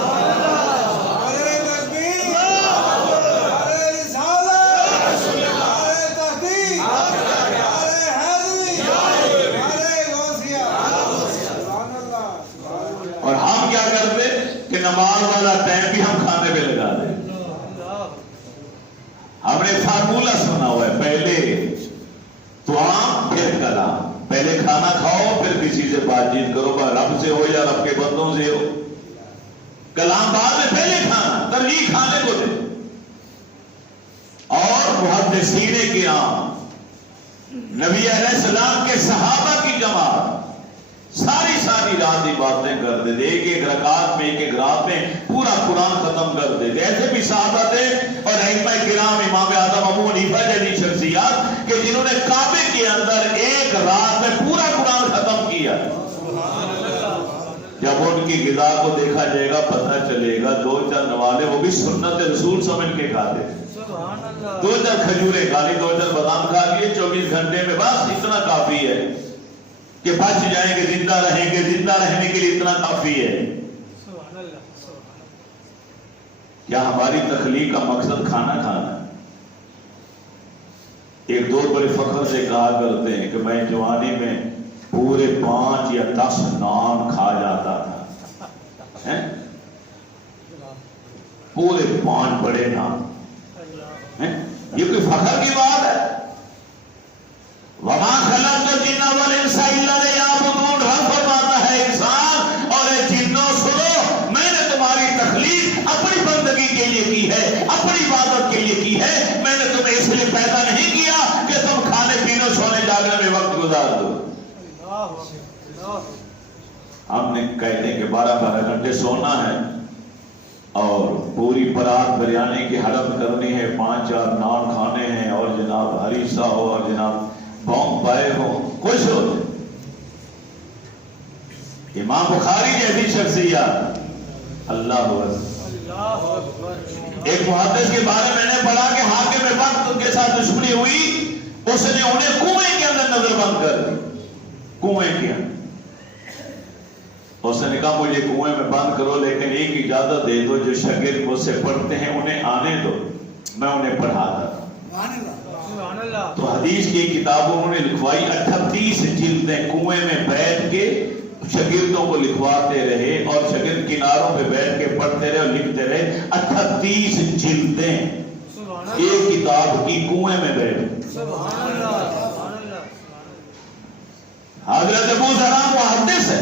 اور ہم کیا کرتے کہ نماز والا ٹائم بھی ہم کھانے پہ لگا دیں. ہم نے فارمولہ سنا ہوا ہے, پہلے دعا پھر کلام. پہلے کھانا کھاؤ پھر کسی سے بات چیت کرو, رب سے ہو یا رب کے بندوں سے ہو. کلام بعد میں, پہلے کھانا, ترجیح کھانے کو دے. اور محدثین کرام, نبی علیہ السلام کے صحابہ کی جماعت ساری رات باتیں کرتے تھے, ایک رکعت میں ایک رات میں پورا قرآن ختم کرتے تھے. ایسے بھی صحابہ تھے اور ائمہ کرام, امام اعظم ابو حنیفہ جیسی شخصیات کہ جنہوں نے کعبے کے اندر ایک رات میں پورا قرآن ختم کیا. جب ان کی غذا کو دیکھا جائے گا پتہ چلے گا 2-4 نوالے وہ بھی سنت رسول سمجھ کے کھاتے تھے. 2-4 کھجوریں کھا لی, 2-4 بادام کھا لیے 24 گھنٹے میں, بس اتنا کافی ہے کہ بچ جائیں گے, زندہ رہیں گے, زندہ رہنے کے لیے اتنا کافی ہے. کیا ہماری تخلیق کا مقصد کھانا کھانا ہے؟ ایک دوست بڑے فخر سے کہا کرتے ہیں کہ میں جوانی میں پورے 5 یا 10 نان کھا جاتا تھا. پورے 5 بڑے نان. یہ کوئی فخر کی بات ہے؟ وما خلقت الجن والانس الا لیعبدون، رب فرماتا ہے انسان اور اے جنوں سنو، میں نے تمہاری تخلیق اپنی بندگی کے لیے کی ہے، اپنی عبادت کے لیے کی ہے، میں نے تمہیں اس لیے پیدا نہیں کیا کہ تم کھانے پینے سونے جاگنے میں وقت گزار دو۔ ہم نے کہتے ہیں کہ 12 گھنٹے سونا ہے اور پوری برات بریانی کی حلم کرنی ہے، 5-4 نان کھانے ہیں اور جناب ہریسہ ہو اور جناب بونگ پائے ہو، خوش ہو۔ امام بخاری جیسی شخصیت، اللہ اکبر۔ ایک محدث کے بارے میں نے پڑھا کہ حاکم وقت ان کے ساتھ دشمنی ہوئی، اس نے انہیں کنویں کے اندر نظر بند کر دی، کنویں کے اندر۔ اس نے کہا مجھے کنویں میں بند کرو لیکن ایک اجازت دے دو، جو شاگرد مجھ سے پڑھتے ہیں انہیں آنے دو، میں انہیں پڑھاتا تھا۔ تو حدیث کی کتابوں انہوں نے لکھوائی 38 جلدیں، کنویں میں بیٹھ کے شاگردوں کو لکھواتے رہے اور شاگرد کناروں پہ بیٹھ کے پڑھتے رہے اور لکھتے رہے، 38 جلدیں ایک کتاب کی کنویں میں بیٹھ۔ حضرت ابو ذرا محدث ہے،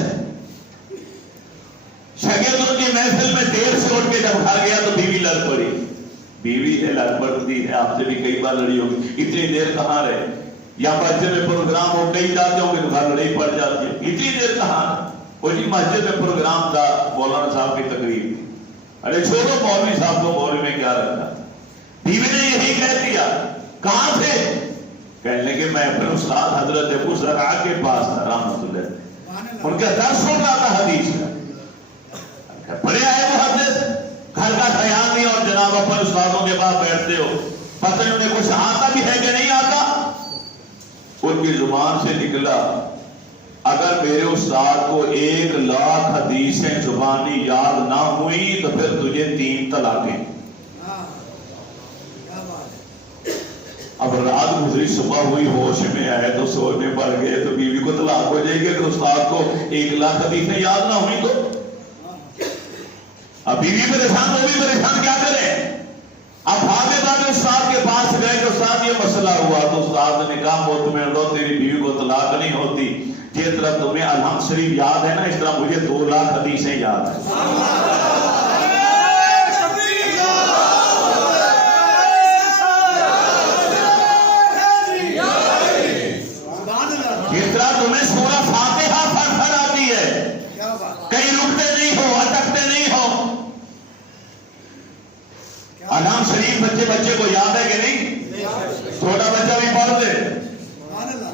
شاگرد ان کی محفل میں دیر سے اٹھ کے جب گھر گیا تو بیوی لڑ پڑی۔ بیوی ہے لڑ پڑتی ہے، آپ سے بھی کئی بار لڑی ہوگی، اتنی دیر کہاں رہے؟ یا مسجد میں پروگرام ہو، کئی جاتے ہوں گے تو گھر لڑائی پڑ جاتی ہے، اتنی دیر کہاں؟ وہ جی مسجد میں پروگرام تھا، مولانا صاحب کی تقریر، ارے چھوڑو مولوی صاحب کو، مولوی میں کیا رکھا؟ بیوی نے یہی کہہ دیا، کہاں تھے؟ کہنے کہ میں اپنے استاد حضرت ابو ذرا کے پاس تھا رحمۃ اللہ، ان کا درس سن رہا تھا حدیث کا۔ بڑے آئے محدث، گھر کا خیال نہیں اور جناب اپنے استادوں کے پاس بیٹھتے ہو، پتہ نہیں انہیں کچھ آتا بھی ہے کہ نہیں آتا۔ ان کی زبان سے نکلا، اگر میرے استاد کو 1,00,000 حدیثیں زبانی یاد نہ ہوئی تو پھر تجھے 3 طلاقیں۔ اب رات گزری، صبح ہوئی، ہوش میں آئے تو سونے پڑ گئے تو بیوی کو طلاق ہو جائے گی کہ استاد کو 1,00,000 حدیثیں یاد نہ ہوئی تو؟ اب بیوی پریشان، وہ بھی پریشان، کیا کرے؟ اب بھاگے بھاگے استاد کے پاس گئے کہ استاد یہ مسئلہ ہوا، تو استاد نے کہا مطمئن رہو، تیری بیوی کو طلاق نہیں ہوتی، جس طرح تمہیں الحمد شریف یاد ہے نا، اس طرح مجھے 2,00,000 حدیثیں یاد ہیں۔ جس طرح تمہیں سورہ فاتحہ پڑھ آتی ہے، کہیں رکتے نہیں ہو، اٹکتے نہیں ہو۔ الحمد شریف بچے کو یاد ہے کہ نہیں؟ چھوٹا بچہ بھی پڑھ دے،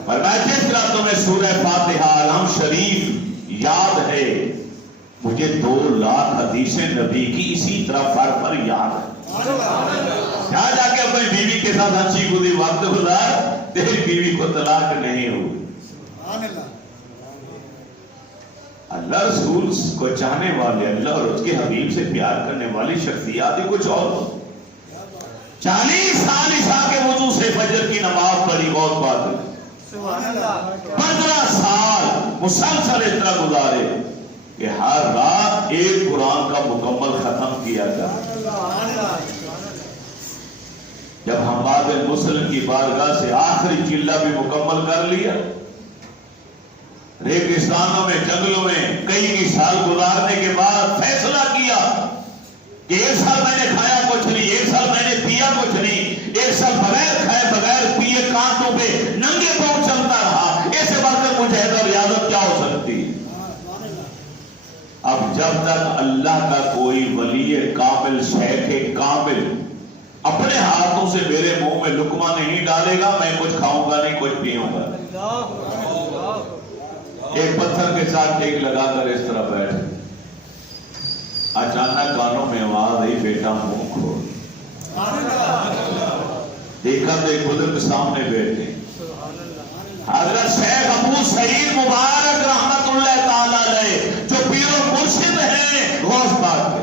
پر میں جس طرح تمہیں سورہ فاتحہ الحمد شریف یاد ہے، مجھے 2,00,000 حدیثیں نبی کی اسی طرح پر یاد ہے۔ جا کے اپنی بیوی کے ساتھ ہنسی خودی وقت گزار، تیری بیوی کو طلاق نہیں ہوئی۔ اللہ رسول کو چاہنے والے، اللہ اور اس کے حبیب سے پیار کرنے والی شخصیات ہی کچھ اور ہو۔ 40 سال عشاء کے وضو سے فجر کی نماز پڑھی، بہت بات ہے۔ 15 سال مسلسل اس طرح گزارے کہ ہر رات ایک قرآن کا مکمل ختم کیا گیا۔ جب حماد بن مسلم کی بارگاہ سے آخری چلہ بھی مکمل کر لیا، ریگستانوں میں، جنگلوں میں کئی سال گزارنے کے بعد فیصلہ کیا کہ 1 سال میں نے کھایا کچھ نہیں، 1 سال میں نے پیا کچھ نہیں، 1 سال بغیر کھائے بغیر پیے کانٹوں پہ ننگے پاؤں چلتا رہا، ایسے بڑھ کر مجاہد اور ریاضت کیا ہو سکتی؟ اب جب تک اللہ کا کوئی ولی کامل، شیخ کامل اپنے ہاتھوں سے میرے منہ میں لقمہ نہیں ڈالے گا، میں کچھ کھاؤں گا نہیں، کچھ پیوں گا۔ ایک پتھر کے ساتھ ٹیک لگا کر اس طرح بیٹھ، اچانک کانوں میں آواز آئی، بیٹا منہ کھول۔ دیکھا تو ایک بزرگ سامنے بیٹھے، حضرت شیخ ابو سعید مبارک رحمت اللہ تعالی علیہ، جو پیر و مرشد ہیں غوث پاک کے۔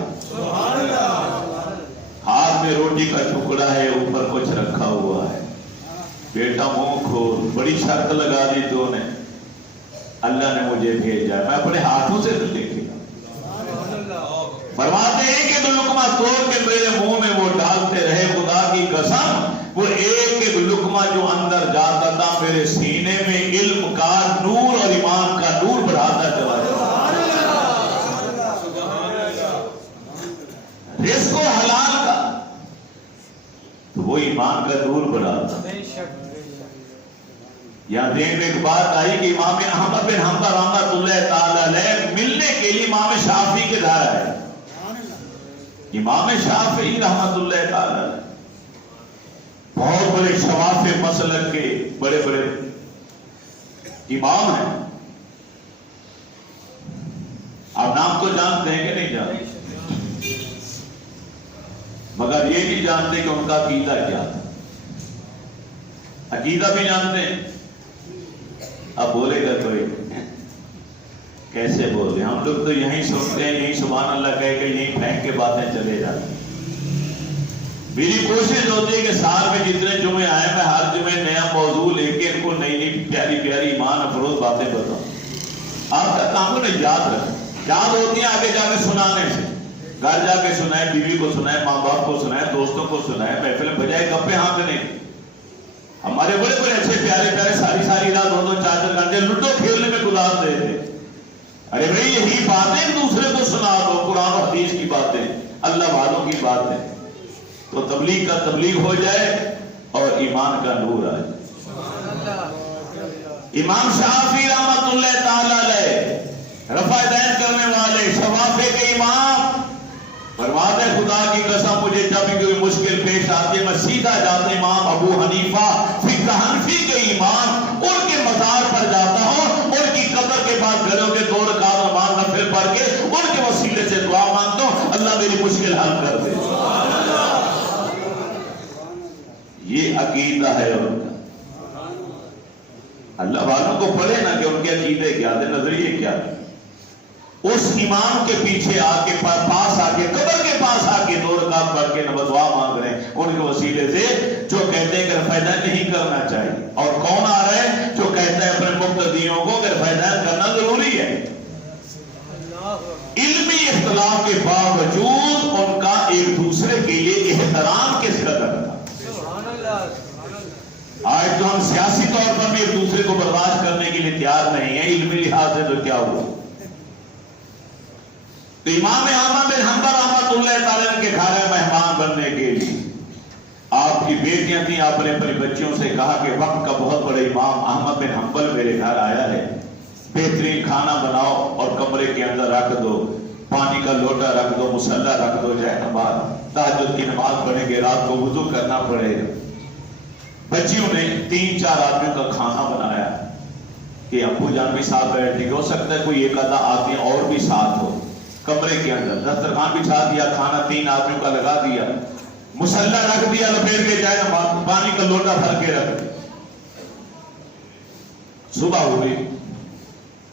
ہاتھ میں روٹی کا ٹکڑا ہے، اوپر کچھ رکھا ہوا ہے۔ بیٹا منہ کھول، بڑی شرط لگا دی تو نے، اللہ نے مجھے بھیجا، میں اپنے ہاتھوں سے دیکھے گا۔ فرماتے ہیں کہ تو لقمہ توڑ کے میرے منہ میں وہ ڈالتے رہے، خدا کی قسم وہ ایک ایک لقمہ جو اندر جاتا تھا میرے سینے میں علم کا نور اور ایمان کا نور بڑھاتا چلا جاتا، رزق و حلال کا تو وہ ایمان کا نور بڑھاتا۔ یہاں دین میں ایک بات آئی کہ امام احمد بن حنبل رحمۃ اللہ تعالی علیہ ملنے کے لیے امام شافعی کے گھر آئے۔ امام شافعی رحمۃ اللہ تعالی علیہ بہت بڑے شواف مسلک کے بڑے بڑے امام ہیں، آپ نام تو جانتے ہیں کہ نہیں جانتے؟ مگر یہ نہیں جانتے کہ ان کا عقیدہ کیا تھا۔ عقیدہ بھی جانتے ہیں؟ اب بولے گا کوئی کیسے بول رہے ہیں؟ ہم لوگ تو یہیں سنتے ہیں، یہیں سبحان اللہ کہہ کے یہیں پھینک کے باتیں چلے جاتے ہیں۔ میری کوشش ہوتی ہے کہ سال میں جتنے جمعے آئے میں ہر جمعے نیا موضوع لے کے ان کو نئی نئی پیاری پیاری ایمان افروز باتیں بتاؤں۔ آپ کا کام کو یاد رکھیں، یاد ہوتی ہیں آگے جا کے سنانے سے، گھر جا کے سنائے، بیوی کو سنائے، ماں باپ کو سنائے، دوستوں کو سنائے، محفل بجائے گپے ہانکنے۔ ہمارے بڑے بڑے اچھے پیارے پیارے ساری رات 2-2 4-4 گھنٹے لوڈو کھیلنے میں گزار دیتے۔ ارے بھائی یہی باتیں ایک دوسرے کو سنا دو، قرآن و حدیث کی باتیں، اللہ والوں کی باتیں، تو تبلیغ کا تبلیغ ہو جائے اور ایمان کا نور آئے۔ امام شافعی رحمۃ اللہ تعالی علیہ رفع دین کرنے والے شوافے کے امام فرماتے ہیں خدا کی قسم مجھے جب بھی کوئی مشکل پیش آتی ہے میں سیدھا جاتا امام ابو حنیفہ فقہ حنفی کے امام ان کے مزار پر جاتا ہوں، ان کی قبر کے بعد گھروں کے 2 رکعت نماز نفل پڑھ کے ان کے وسیلے سے دعا مانگتا ہوں اللہ میری مشکل حل کر دے۔ یہ عقیدہ ہے ان کا۔ اللہ والوں کو پڑھے نا کہ ان کے عقیدے کیا تھے، نظریے کیا تھے۔ اس امام کے پیچھے آ کے پاس آ کے قبر کے پاس آ کے 2 رکعت پڑھ کے دعا مانگ رہے ہیں ان کے وسیلے سے، جو کہتے ہیں کہ رفع دین نہیں کرنا چاہیے۔ اور کون آ رہا ہے جو کہتا ہے اپنے مقتدیوں کو کہ رفع دین کرنا ضروری ہے۔ علمی اختلاف کے باوجود ان کا ایک دوسرے کے لیے احترام کس قدر تھا۔ آج تو ہم سیاسی طور پر بھی ایک دوسرے کو برداشت کرنے کے لیے تیار نہیں ہیں، علمی لحاظ سے تو کیا ہوا۔ تو امام احمد بن حنبل رحمۃ اللہ تعالیٰ کے گھر مہمان بننے کے لیے آپ کی بیٹیاں تھیں، آپ نے اپنی بچیوں سے کہا کہ وقت کا بہت بڑا امام احمد بن حنبل میرے گھر آیا ہے، بہترین کھانا بناؤ اور کمرے کے اندر رکھ دو، پانی کا لوٹا رکھ دو، مصلی رکھ دو، جائے نماز تہجد کی نماز پڑھیں گے، رات کو وضو کرنا پڑے گا۔ بچیوں نے 3-4 آدمیوں کا کھانا بنایا کہ ابو جان بھی ساتھ بیٹھے گے، ہو سکتا ہے کوئی ایک آدھا آدمی اور بھی ساتھ ہو۔ کمرے کے اندر دسترخوان بچھا دیا، کھانا 3 آدمیوں کا لگا دیا، مصلی رکھ دیا، لپیٹ کے جائے نماز، پانی کا لوٹا بھر کے رکھ دیا۔ صبح ہوئی،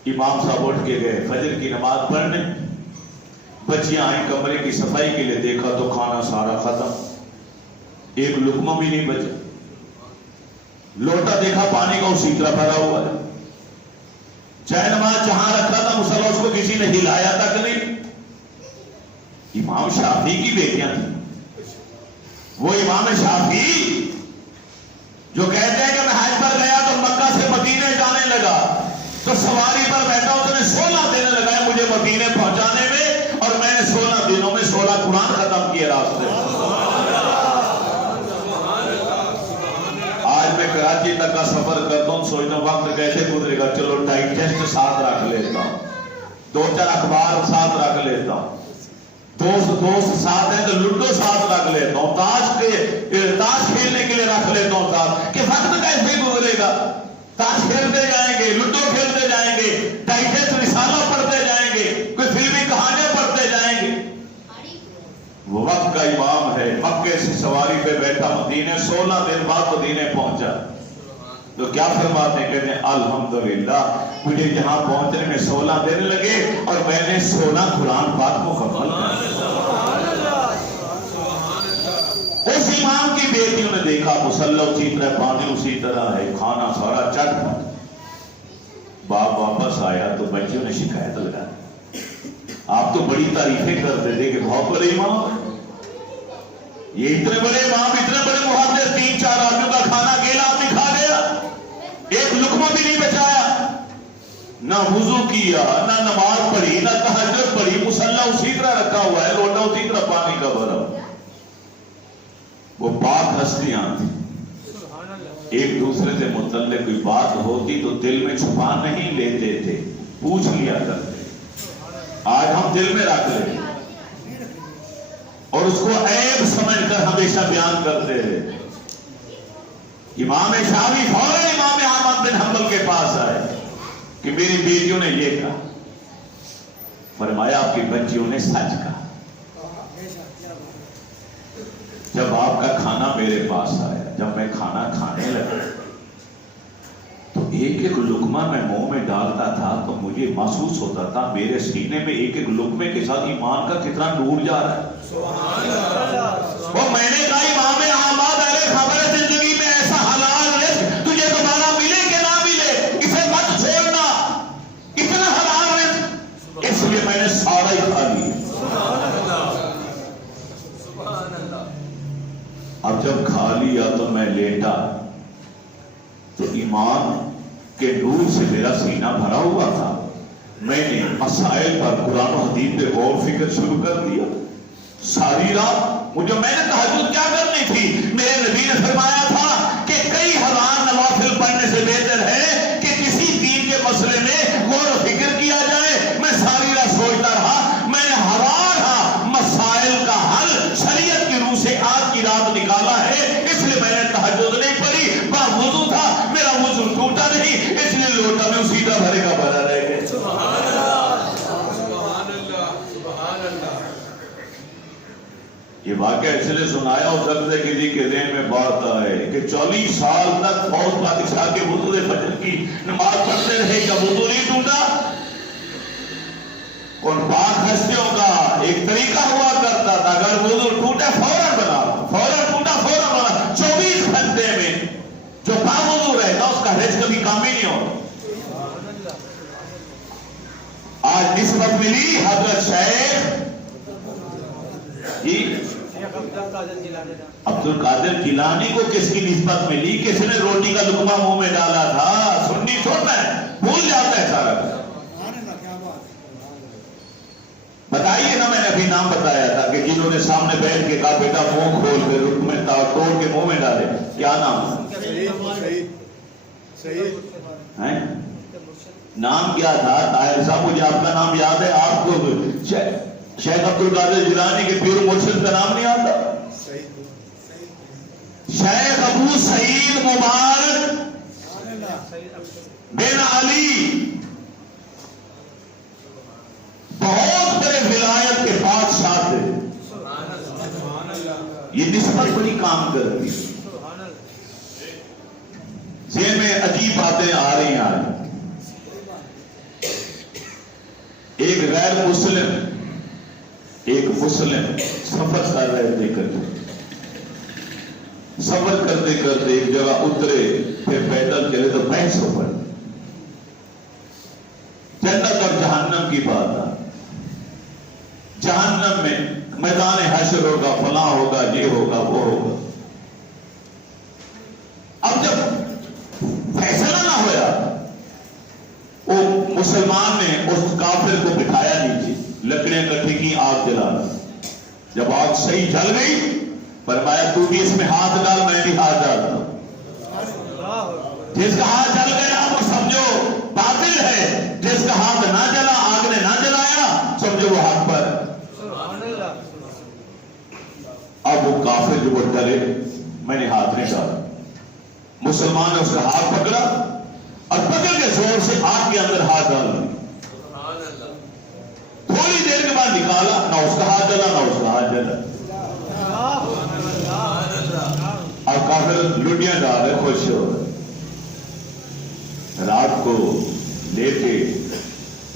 امام صاحب اٹھ کے گئے فجر کی نماز پڑھنے، بچیاں آئیں کمرے کی صفائی کے لیے، دیکھا تو کھانا سارا ختم، ایک لقمہ بھی نہیں بچا، لوٹا دیکھا پانی کا اسی طرح بھرا ہوا ہے، جائے نماز جہاں رکھا تھا مصلی اس کو کسی نے ہلایا تک نہیں۔ امام شافعی کی بیٹیاں تھیں، وہ امام شافعی جو کہتے ہیں کہ میں حج پر گیا تو مکہ سے مدینے جانے لگا تو سواری پر بیٹھا، اس نے 16 دن لگائے مجھے مدینے پہنچانے میں، اور میں نے 16 دنوں میں 16 قرآن ختم کیے راستے میں۔ آج میں کراچی تک کا سفر کرتا ہوں، سوچتا ہوں وقت کیسے گزرے گا، چلو ڈائجسٹ ساتھ رکھ لیتا ہوں، 2-4 اخبار ساتھ رکھ لیتا ہوں، دوست ساتھ ہیں تو لوڈو ساتھ رکھ لیتا ہوں، تاش کھیلنے کے لیے رکھ لیتا ہوں ساتھ، کہ وقت کیسے گزرے گا، تاش کھیلتے جائیں گے، لوڈو کھیلتے جائیں گے، ڈائجسٹ رسالہ پڑھتے جائیں گے، کوئی فلمی کہانیاں پڑھتے جائیں گے۔ وہ وقت کا امام ہے، مکے سے سواری پہ بیٹھا مدینے، 16 دن بعد مدینے پہنچا تو کیا فرماتے ہیں، کہتے ہیں الحمدللہ مجھے جہاں پہنچنے میں 16 دن لگے اور میں نے 16 قرآن پاک مکمل کر۔ اس امام کی بیٹیوں نے دیکھا مصلی اسی طرح، پانی اسی طرح ہے، کھانا سارا چٹ۔ باپ واپس آیا تو بچیوں نے شکایت لگا، آپ تو بڑی تعریفیں کرتے تھے کہ بہت بڑے امام ہیں، یہ اتنے بڑے امام، اتنے بڑے محدث، 3-4 آدمیوں کا کھانا اکیلا آدمی کھا گیا، ایک لقمہ بھی نہیں بچایا، نہ وضو کیا، نہ نماز پڑھی، نہ تہجد پڑھی، مصلی اسی طرح رکھا ہوا ہے، لوٹا اسی طرح پانی کا بھرا۔ وہ پاک ہستیاں تھیں، ایک دوسرے سے متعلق کوئی بات ہوتی تو دل میں چھپا نہیں لیتے تھے، پوچھ لیا کرتے۔ آج ہم دل میں رکھ لیں اور اس کو عیب سمجھ کر ہمیشہ بیان کرتے رہے۔ امام شافعی فوراً امام احمد بن حنبل کے پاس آئے کہ میری بیٹیوں نے یہ کہا، فرمایا آپ کی بچیوں نے سچ کہا۔ جب آپ کا کھانا میرے پاس آیا، جب میں کھانا کھانے لگا تو ایک ایک لقمہ میں منہ میں ڈالتا تھا تو مجھے محسوس ہوتا تھا میرے سینے میں ایک ایک لقمے کے ساتھ ایمان کا کتنا نور جا رہا ہے۔ وہ میں نے کہا امام احمد، ارے خبر ہے زندگی میں ایسا حلال رزق تجھے دوبارہ ملے کہ نہ ملے، اسے مت چھوڑنا، اتنا حلال رزق، اس لیے میں نے سارا ہی کھا لیا۔ اب جب کھا لیا تو میں لیٹا تو ایمان کے نور سے میرا سینہ بھرا ہوا تھا۔ میں نے مسائل پر، قرآن و حدیث پہ غور فکر شروع کر دیا۔ ساری رات مجھے، میں نے تہجد کیا کرنی تھی؟ میرے نبی نے فرمایا تھا کہ کئی ہزار نوافل پڑھنے سے بہتر ہے کہ کسی دین کے مسئلے میں غور و فکر کیا جائے۔ میں ساری رات سوچتا رہا، میں نے ہزار مسائل کا حل شریعت کی روح سے آج کی رات نکالا ہے، اس لیے میں نے تہجد نہیں پڑھی۔ وضو تھا، میرا وضو ٹوٹا نہیں، اس لیے لوٹا میں اسی طرح بھرے کا بھرا رہ گیا۔ سبحان اللہ، سبحان اللہ، سبحان اللہ۔ یہ واقعہ اس لیے سنایا ہو سکتا ہے کسی کے ذہن میں بات آئے کہ 40 سال تک فوج بادشاہ کے وضو فجر کی نماز پڑھتے رہے، کیا وضو نہیں ٹوٹا؟ ان پاک ہستیوں کا ایک طریقہ ہوا کرتا تھا، اگر وضو ٹوٹا فوراً بنا، فوراً ٹوٹا فوراً بنا، 24 گھنٹے میں جو باوضو رہتا اس کا رزق کبھی کام ہی نہیں ہوتا۔ آج نسبت ملی حضرت شیخ عبد القادر جیلانی کو کس کی نسبت ملی؟ کس نے روٹی کا لقمہ منہ میں ڈالا تھا؟ سنی چھوڑنا ہے، بھول جاتا ہے سارا۔ بتائیے نا، میں نے ابھی نام بتایا تھا کہ جنہوں نے سامنے بیٹھ کے کہا بیٹا منہ کھول کے لقمے توڑ کے منہ میں ڈالے، کیا نام؟ نام کیا تھا؟ طاہر صاحب مجھے آپ کا نام یاد ہے، آپ کو شیخ عبد القادر جیلانی کے پیر مرشد کا نام نہیں آتا؟ شیخ ابو سعید مبارک بن علی، بہت بڑے ولایت کے بادشاہ تھے۔ یہ نسبت بڑی کام کرتی، ذہن میں عجیب باتیں آ رہی ہیں آج۔ ایک غیر مسلم، ایک مسلم سفر کر رہے تھے، سفر کرتے کرتے ایک جگہ اترے، پھر پیدل چلے تو بحث ہو پڑی، جنت اور جہنم کی بات ہے۔ جہنم میں میدان حشر ہوگا، فلاں ہوگا، یہ ہوگا، وہ ہوگا۔ اب جب فیصلہ نہ ہوا، وہ مسلمان نے اس کافر کو بٹھایا نیچے، لکڑیاں کٹھی کی، آگ جلا دی۔ جب آگ صحیح جل گئی، فرمایا تو بھی اس میں ہاتھ ڈال، میں بھی ہاتھ ڈالتا ہوں۔ جس کا ہاتھ جل گیا وہ سمجھو باطل ہے، جس کا ہاتھ نہ جلا، آگ نے نہ جلایا، سمجھو وہ حق پر ہے۔ اب وہ کافر جو وہ ڈرے، میں نے ہاتھ نہیں ڈالا، مسلمان نے اس کا ہاتھ پکڑا اور پکڑ کے زور سے آگ کے اندر ہاتھ ڈال دیا۔ تھوڑی دیر کے بعد نکالا، نہ اس کا ہاتھ جلا، نہ اس کا ہاتھ جلا۔ اور کافر لٹیاں ڈال رہے، خوش ہو رہے۔ رات کو لیٹے،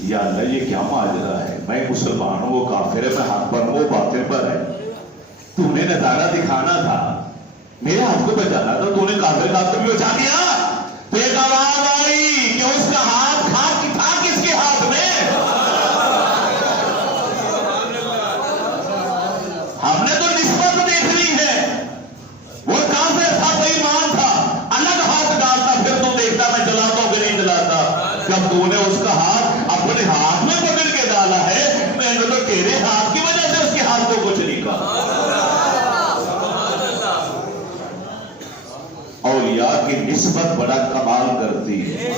یا اللہ یہ کیا ماجرا ہے، میں مسلمان ہوں، وہ کافر ہے، میں حق پر ہوں، وہ باطل پر ہے۔ تو نے نظارہ دکھانا تھا، میرے ہاتھ کو بچانا تھا، تو نے کافر کا ہاتھ بھی بچا دیا۔ تو ایک آواز آئی کہ اس کا ہاتھ تھا کس کے ہاتھ میں؟ ہم نے تو نسبت دیکھنی ہے، جب تو نے اس کا ہاتھ اپنے ہاتھ میں پکڑ کے ڈالا ہے، میں نے تو تیرے ہاتھ کی وجہ سے اس کے ہاتھ کو کچھ نہیں کہا۔ اولیاء کی نسبت بڑا کمال کرتی ہے۔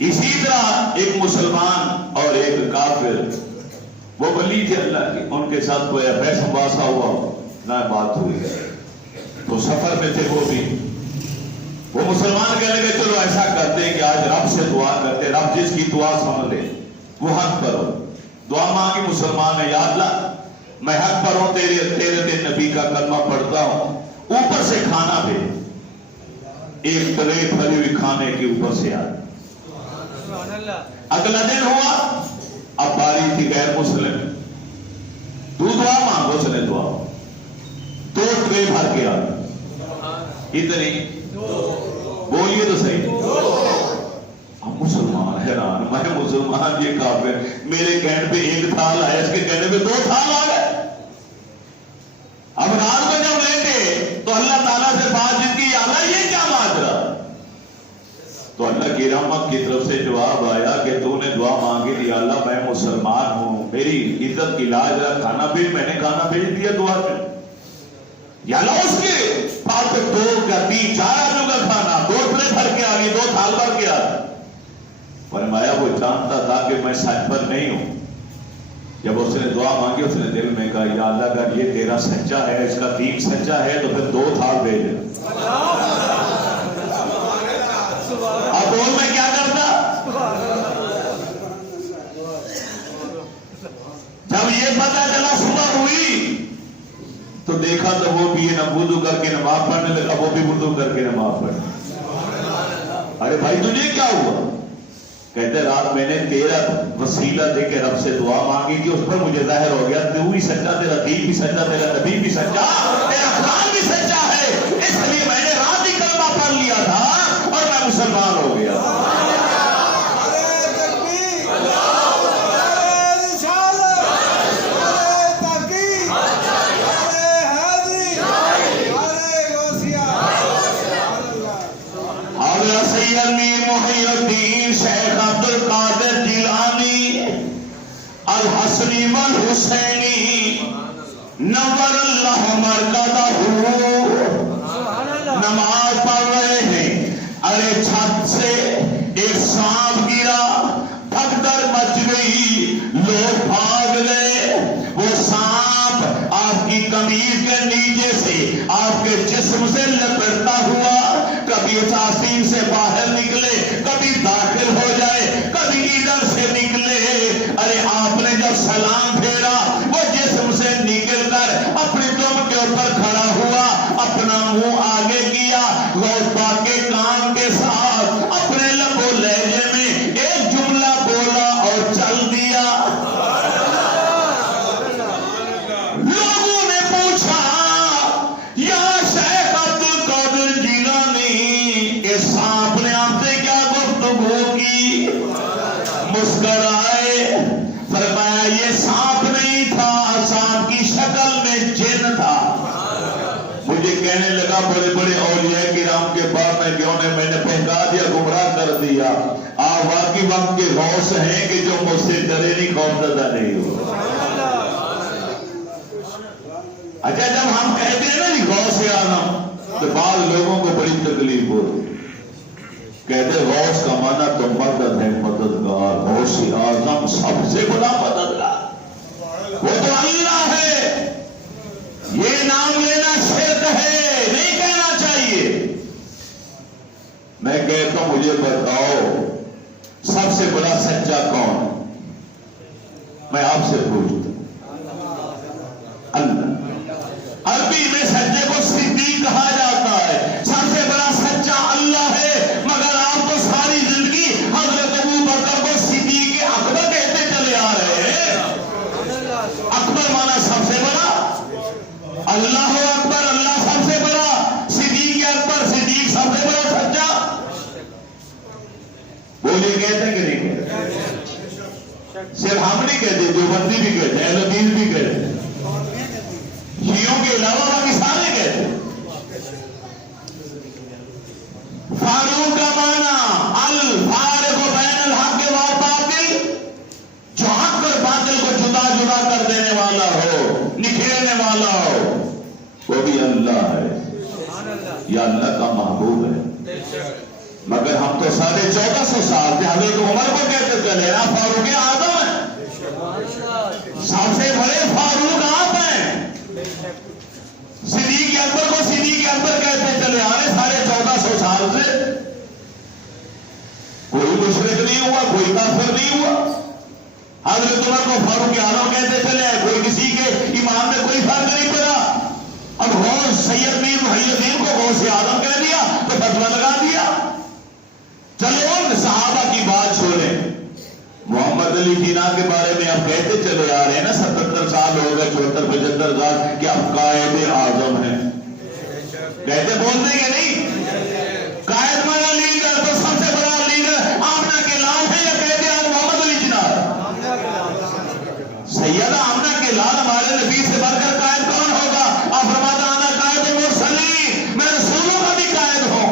اسی طرح ایک مسلمان اور ایک کافر، وہ ولی تھے اللہ کی، ان کے ساتھ کوئی بحث مباحثہ ہوا نہ بات ہوئی، تو سفر میں تھے وہ مسلمان کہنے لگے چلو ایسا کرتے ہیں کہ آج رب سے دعا کرتے، رب جس کی دعا سن لے وہ حق پر ہو۔ دعا مانگی مسلمان نے، یا اللہ میں حق پر ہوں، تیرے نبی کا کلمہ پڑھتا ہوں، اوپر سے کھانا دے۔ ایک ٹرے بھری ہوئی کھانے کے اوپر سے آئی۔ اگلا دن ہوا، اب باری تھی غیر مسلم، تو دعا مانگو، اس نے دعا 2 ٹرے بھر کے آئی۔ اتنی بولیے تو صحیح۔ اب مسلمان حیران، میں مسلمان یہ کافر، میرے کہنے پہ ایک تھال آیا، اس کے کہنے پہ 2 تھال آ گئے۔ اب رات میں جب لیٹے تو اللہ تعالیٰ سے بات جن کی، اللہ یہ کیا ماجرا؟ تو اللہ کی رحمت کی طرف سے جواب آیا کہ تو نے دعا مانگی تھی، اللہ میں مسلمان ہوں، میری عزت کی لاج رکھ، کھانا بھیج، میں نے کھانا بھیج دیا دعا میں، یا اللہ اس کے پاس 2 کا 3 4 آدمیوں کا کھانا 2 ٹرے بھر کے آگئی، 2 تھال بھر کے آگئی۔ فرمایا وہ جانتا تھا کہ میں سچ پر نہیں ہوں۔ جب اس نے دعا مانگی، اس نے دل میں کہا یا اللہ اگر یہ تیرا سچا ہے، اس کا دین سچا ہے تو پھر 2 تھال بھیج۔ اب بول میں کیا کرتا؟ جب یہ پتا چلا صبح ہوئی تو دیکھا تو وہ بھی یہ وضو کر کے نماز پڑھنے لگا، وہ بھی وضو کر کے نماز پڑھنے۔ ارے بھائی تجھے کیا ہوا؟ کہتے رات میں نے تیرا وسیلہ دے کے رب سے دعا مانگی کہ اس پر مجھے ظاہر ہو گیا تو ہی سچا، تیرا دین بھی سچا، تیرا نبی بھی سچا، تیرا قرآن بھی سچا ہے، اس لیے میں نے رات ہی کلمہ پڑھ لیا تھا اور میں مسلمان ہو گیا۔ شیخ عبد القادر جیلانی الحسنی والحسینی نور اللہ مرکزہ، نماز پڑھ رہے ہیں، ارے چھت سے ایک سانپ گرا، بھگدڑ مچ گئی، لوگ بھاگ گئے۔ وہ سانپ آپ کی قمیض کے نیچے سے آپ کے جسم سے لپٹتا ہوا کبھی اس آستین سے باہر نکلے، کبھی داخل ہو جائے، کبھی ادھر سے نکلے۔ ارے آپ نے جب سلام پھیرا وہ جسم سے نکل کر اپنی دم کے اوپر کھڑا ہوا، اپنا منہ آگے کیا، غوث پاک کے کان کے ساتھ اپنے لب و لہجے میں ایک جملہ بولا اور چل دیا۔ لوگوں نے پوچھا یا شیخ عبد القادر جیلانی، اس سانپ نے آپ سے کیا گفتگو کی؟ مسکرائے، فرمایا یہ سانپ نہیں تھا، سانپ کی شکل میں جن تھا۔ مجھے کہنے لگا بڑے بڑے اولیاء کرام کے بعد میں نے بہکا دیا، گمراہ کر دیا۔ آپ واقعی وقت کے غوث ہیں کہ جو مجھ سے ڈرے نہیں، خوفزدہ نہیں ہو۔ اچھا جب ہم کہتے ہیں نا غوث اعظم تو بعض لوگوں کو بڑی تکلیف ہوتی، کہتے غوث کا معنی تو مدد ہے، مددگار، غوث اعظم سب سے بڑا مددگار وہ تو اللہ ہے۔ یہ نام لینا شرک ہے، نہیں کہنا چاہیے۔ میں کہتا ہوں مجھے بتاؤ سب سے بڑا سچا کون ہے؟ میں آپ سے پوچھتا ہوں، اللہ۔ عربی میں سچے کو صدیق کہا جاتا ہے، سب سے بڑا سچا اللہ ہے، مگر آپ تو ساری زندگی حضرت ابو بکر کو صدیق اکبر کہتے چلے آ رہے ہیں۔ اکبر مانا سب سے بڑا، اللہ اکبر، اللہ سب سے بڑا، صدیق اکبر، صدیق سب سے بڑا سچا۔ بولے کہتے ہیں کہ نہیں کہتے؟ صرف ہم نہیں کہتے، دیوبندی بھی کہتے ہیں، اہل حدیث بھی کہتے ہیں، شیعوں کے علاوہ باقی سارے کہتے ہیں۔ یا اللہ کا محبوب ہے. مگر ہم تو 1450 سال سے حضرت عمر کو کہتے چلے نا فاروق اعظم ہے، سب سے بڑے فاروق آپ ہیں. صدیق اکبر کو صدیق اکبر کہتے چلے آ رہے 1450 سال سے. کوئی مشرک نہیں ہوا، کوئی کافر نہیں ہوا. حضرت عمر کو فاروق اعظم کہتے چلے آئے، کوئی کسی کے ایمان میں کوئی فرق نہیں پڑا. اب غوث سید میر محی الدین کو غوث اعظم کہہ دیا تو فتویٰ لگا دیا. چلو ان صحابہ کی بات چھوڑیں. محمد علی جناح کے بارے میں آپ کہتے چلے آ رہے ہیں نا 77 سال ہو گئے، 74-75 سال کہ آپ قائد اعظم ہیں. کہتے بولتے کہ نہیں؟ قائد والا لیڈر تو سب سے بڑا لیڈر آمنہ کے لال ہے یا کہتے ہیں محمد علی جناح؟ سیدہ آمنہ کے لال ہمارے نبی سے بڑھ کر قائد کون ہوگا؟ آپ فرماتا آنا قائد المرسلین، میں رسولوں کا بھی قائد ہوں.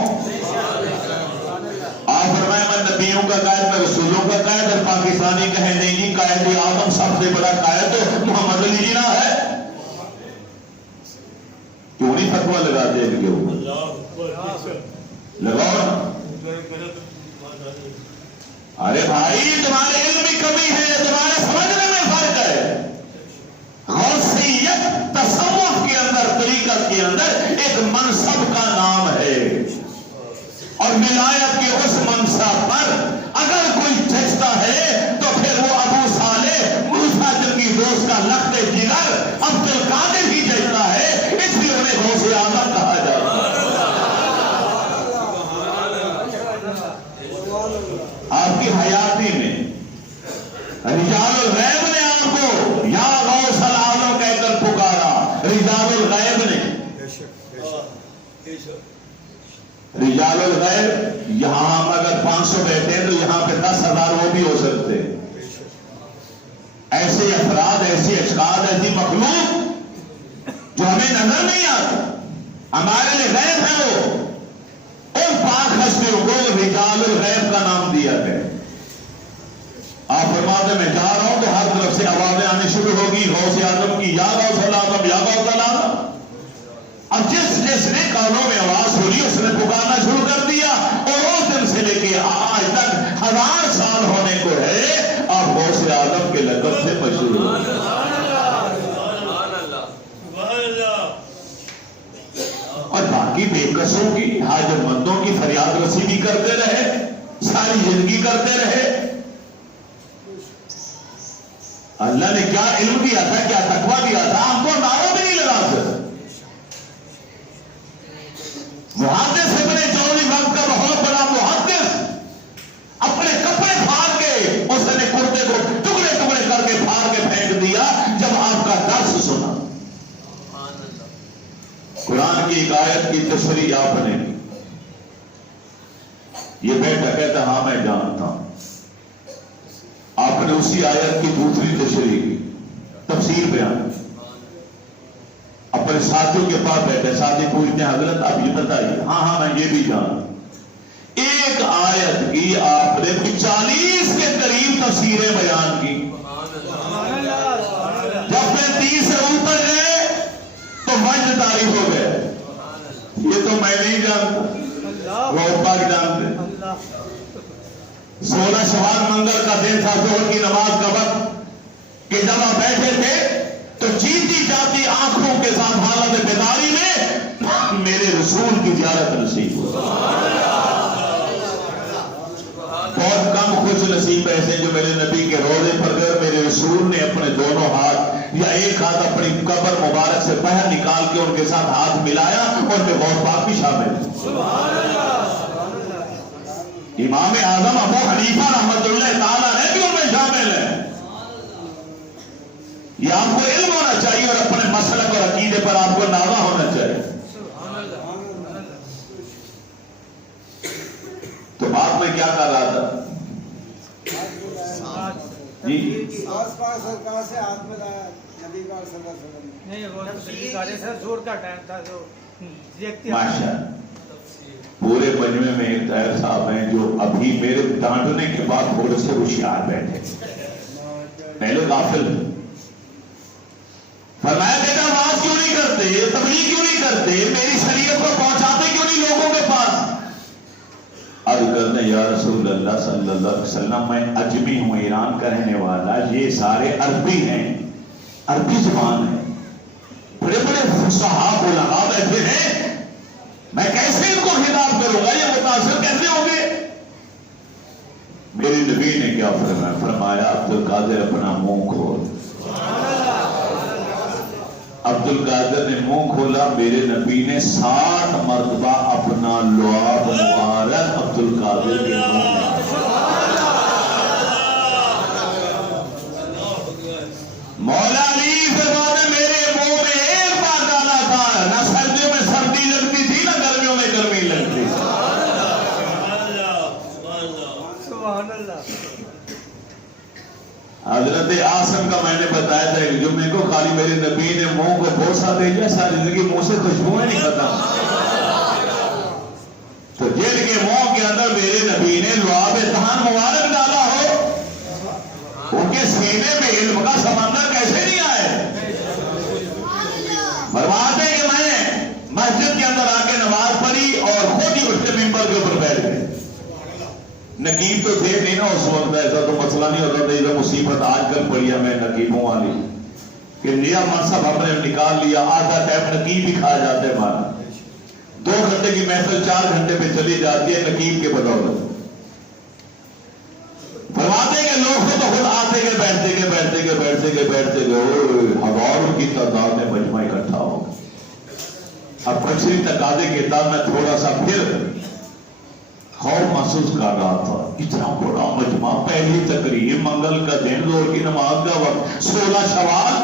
آپ فرمائے میں نبیوں کا قائد، میں رسولوں کا قائد. اور پاکستانی کہیں نہیں جی قائد اعظم سب سے بڑا قائد تو محمد علی جناح ہے. کیوں نہیں فتویٰ لگاتے ان کے اوپر؟ لگاؤ. ارے بھائی تمہارے علم میں کمی ہے، تمہارے سمجھنے میں فرق ہے. غوثیت تصوف کے اندر، طریقت کے اندر ایک منصب کا نام ہے، اور ولایت کے اس منصب پر اگر کوئی جچتا ہے تو پھر وہ ابو صالح موسیٰ جن کی دوست کا لخت جگر عبد القادر ہی جچتا ہے، اس لیے انہیں غوث اعظم کہا جاتا ہے. آپ کی حیاتی میں رجال الغیب نے آپ کو یا غوث العالم کہہ کر پکارا. رجال الغیب نے، رجال الغیب یہاں ہم اگر 500 بیٹھے ہیں تو یہاں پہ 10,000 وہ بھی ہو سکتے. ایسے افراد، ایسی اشخاص، ایسی مخلوق جو ہمیں نظر نہیں آتا، ہمارے لیے غیب ہے. وہ ان پاک ہستیوں کو رجال الغیب کا نام دیا گیا. آپ فرماتے میں جا رہا ہوں تو ہر طرف سے آوازیں آنے شروع ہوگی غوث اعظم کی، یا غوث اعظم یا غوث اعظم. اب جس نے کانوں میں آواز سنی اس نے پکارنا شروع کر دیا، اور اس دن سے لے کے آج تک 1000 سال ہونے کو ہے آپ غوث اعظم کے لقب سے مشہور ہو. اور باقی بے قصوں کی، حاجت مندوں کی فریاد رسی بھی کرتے رہے، ساری زندگی کرتے رہے. اللہ نے کیا علم دیا تھا، کیا تقویٰ دیا تھا، ہم کو نعرہ بھی نہیں لگا سکتے. محدث ابن جوزی وقت کا بہت بڑا محدث اپنے کپڑے پھاڑ کے اس نے کرتے کو ٹکڑے ٹکڑے کر کے پھاڑ کے پھینک دیا جب آپ کا درس سنا. قرآن کی ایک آیت کی تشریح آپ نے کی. یہ بیٹا کہتا ہاں میں جانتا ہوں. آپ نے اسی آیت کی دوسری تشریح کی، تفسیر بیان. اپنے ساتھیوں کے پاس بیٹھے، ساتھی پوچھتے ہیں حضرت آپ یہ بتائیے. ہاں میں یہ بھی جانتا. ایک آیت کی آپ نے 40 کے قریب تفسیریں بیان کی. جب میں 30 سے اوپر گئے تو وجد تعریف ہو گئے. یہ تو میں نہیں جانتا، وہ پاک جانتے. 16 شوال منگل کا دن تھا، ظہر کی نماز کا وقت، کہ جب آپ بیٹھے تھے تو جیتی جاتی آنکھوں کے ساتھ حالت بیداری میں میرے رسول کی زیارت نصیب ہو. بہت کم خوش نصیب ایسے جو میرے نبی کے روضے پر گئے، میرے رسول نے اپنے دونوں ہاتھ یا ایک ہاتھ اپنی قبر مبارک سے باہر نکال کے ان کے ساتھ ہاتھ ملایا، اور ان میں غوث پاک بھی شامل ہے. امام اعظم ابو حنیفہ رحمۃ اللہ تعالیٰ نے بھی ان میں شامل ہے. یہ آپ کو علم ہونا چاہیے اور اپنے مسلک اور عقیدے پر آپ کو نازا ہونا چاہیے. تو بات میں کیا کر رہا تھا جی؟ آس پاس سرکار سے ہاتھ ملایا نبی پاک صلی اللہ علیہ وسلم. نہیں وہ سارے سر زور کا ٹائم تھا جو دیکھتے ہیں. ماشاء پورے مجمع میں ایک طاہر صاحب ہیں جو ابھی میرے ڈانٹنے کے بعد تھوڑے سے ہوشیار بیٹھے، پہلے غافل. فرمایا بیٹا آواز کیوں نہیں کرتے، تبلیغ کیوں نہیں کرتے، میری شریعت کو پہنچاتے کیوں نہیں نے یا رسول اللہ صلی اللہ علیہ وسلم میں اجمی ہوں، ایران کا رہنے والا، یہ سارے عربی ہیں، عربی زبان ہے، بڑے بڑے فصحاء علماء بیٹھے ہیں، میں کیسے ان کو خطاب کروں گا، یہ متاثر کیسے ہوں گے؟ میرے نبی نے کیا فرمایا؟ فرمایا عبد القادر اپنا منہ کھول۔ عبد القادر نے منہ کھولا، میرے نبی نے 60 مرتبہ اپنا لعاب مبارک عبد القادر کے منہ میں۔ مولا علی فرمانے میرے منہ میں ایک بار ڈالا تھا، نہ سردیوں میں سردی لگتی تھی نہ گرمیوں میں گرمی لگتی تھی۔ حضرت آسم کا میں نے بتایا تھا کہ جمعے کو خالی میرے نبی نے منہ کو بوسہ دے دیا، ساری زندگی منہ سے خوشبوئیں نہیں ختم۔ تو جن کے منہ کے اندر میرے نبی نے لعاب طہر مبارک ڈالا ہو، ان کے سینے میں علم کا سمندر کیسے نہیں آئے؟ فرماتے ہیں کہ میں نے مسجد کے اندر آ کے نماز پڑھی اور خود ہی اٹھ کے ممبر کے اوپر بیٹھ گئے۔ نقیب تو تھے نہیں نا اس وقت، ایسا تو مسئلہ نہیں ہوتا تھا، یہ مصیبت آج کل پڑی ہے میں نقیبوں والی کہ نیا منصب ہم نے نکال لیا، آدھا ٹائم نقیب ہی کھا جاتے ہمارا، 2 گھنٹے کی محفل 4 گھنٹے پہ چلی جاتی ہے نقیب کے بدولت۔ فرماتے کہ لوگ تو خود آتے کے بیٹھتے کے بیٹھتے کے بیٹھتے کے بیٹھتے گئے، ہزاروں کی تعداد میں مجمع اکٹھا ہو گیا۔ اب پچھلی تقاضے کے بعد میں تھوڑا سا پھر خوف محسوس کر رہا تھا، اتنا بڑا مجمع، پہلی تقریر، منگل کا دن، ظہر کی نماز کا وقت، 16 شوال،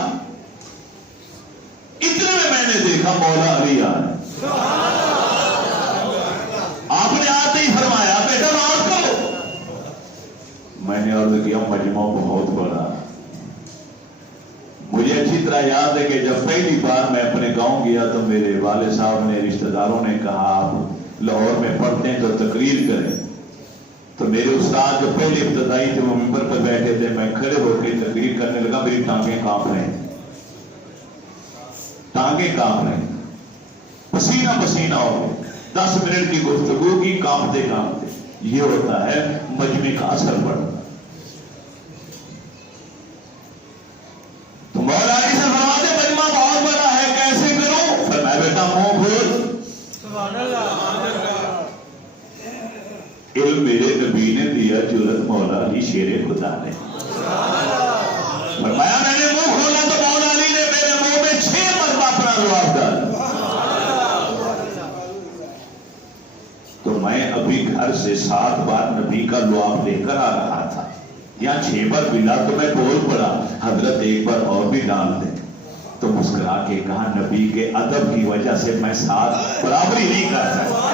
اتنے میں نے دیکھا مولا علی آئے۔ آپ نے آتے ہی فرمایا بیٹا نماز کرو۔ میں نے عرض کیا مجمع بہت بڑا۔ مجھے اچھی طرح یاد ہے کہ جب پہلی بار میں اپنے گاؤں گیا تو میرے والد صاحب نے، رشتہ داروں نے کہا آپ لاہور میں پڑھتے ہیں تو تقریر کریں، تو میرے استاد جو پہلے ابتدائی تھے وہ ممبر پر بیٹھے تھے، میں کھڑے ہو کے تقریر کرنے لگا، میری ٹانگیں کانپ رہے ہیں، ٹانگیں کانپ رہے ہیں، پسینہ پسینہ ہو گئے، 10 منٹ کی گفتگو کی، کانپتے کانپتے۔ یہ ہوتا ہے مجمع کا اثر پڑنا۔ تو مولا علی سے فرماتے مجمع بہت بڑا ہے، کیسے کروں؟ فرمایا بیٹا منہ کھول۔ علم میرے نبی نے دیا، جرت مولا علی شیر خدا نے۔ فرمایا میں نے منہ کھولا تو مولا علی نے میرے منہ میں 6 مرتبہ اپنا لعاب ڈالا۔ تو میں ابھی گھر سے 7 بار نبی کا لعاب لے کر آ رہا تھا، یہاں 6 بار ملا تو میں بول پڑا حضرت ایک بار اور بھی ڈال دیں، تو مسکرا کے کہا نبی کے ادب کی وجہ سے میں 7 برابری نہیں کر سکتا۔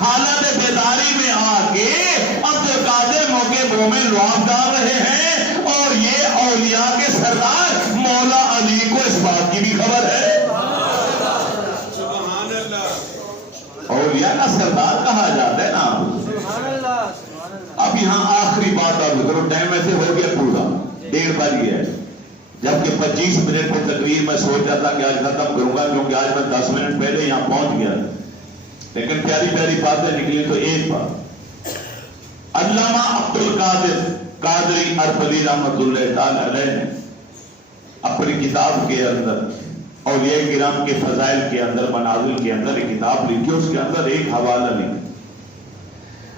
حالت بیداری میں آ کے عبد القادر موقع میں لعاب ڈال رہے ہیں، اور یہ اولیاء کے سردار مولا علی کو اس بات کی بھی خبر ہے۔ سبحان اللہ، اولیاء کا سردار کہا جاتا ہے نا۔ اب یہاں آخری بات آپ کرو، ٹائم ایسے ہو گیا پورا 1:30 بج گیا ہے، جبکہ 25 منٹ میں تقریر میں سوچا تھا کہ آج ختم کروں گا، کیونکہ آج میں 10 منٹ پہلے یہاں پہنچ گیا، لیکن پیاری پیاری باتیں نکلی۔ تو ایک بات، علامہ عبد القادر قادری اربلی رحمۃ اللہ تعالی علیہ نے اپنی کتاب کے اندر اولیاء کرام کے فضائل کے اندر، منازل کے اندر ایک کتاب لکھی، اس کے اندر ایک حوالہ لکھا۔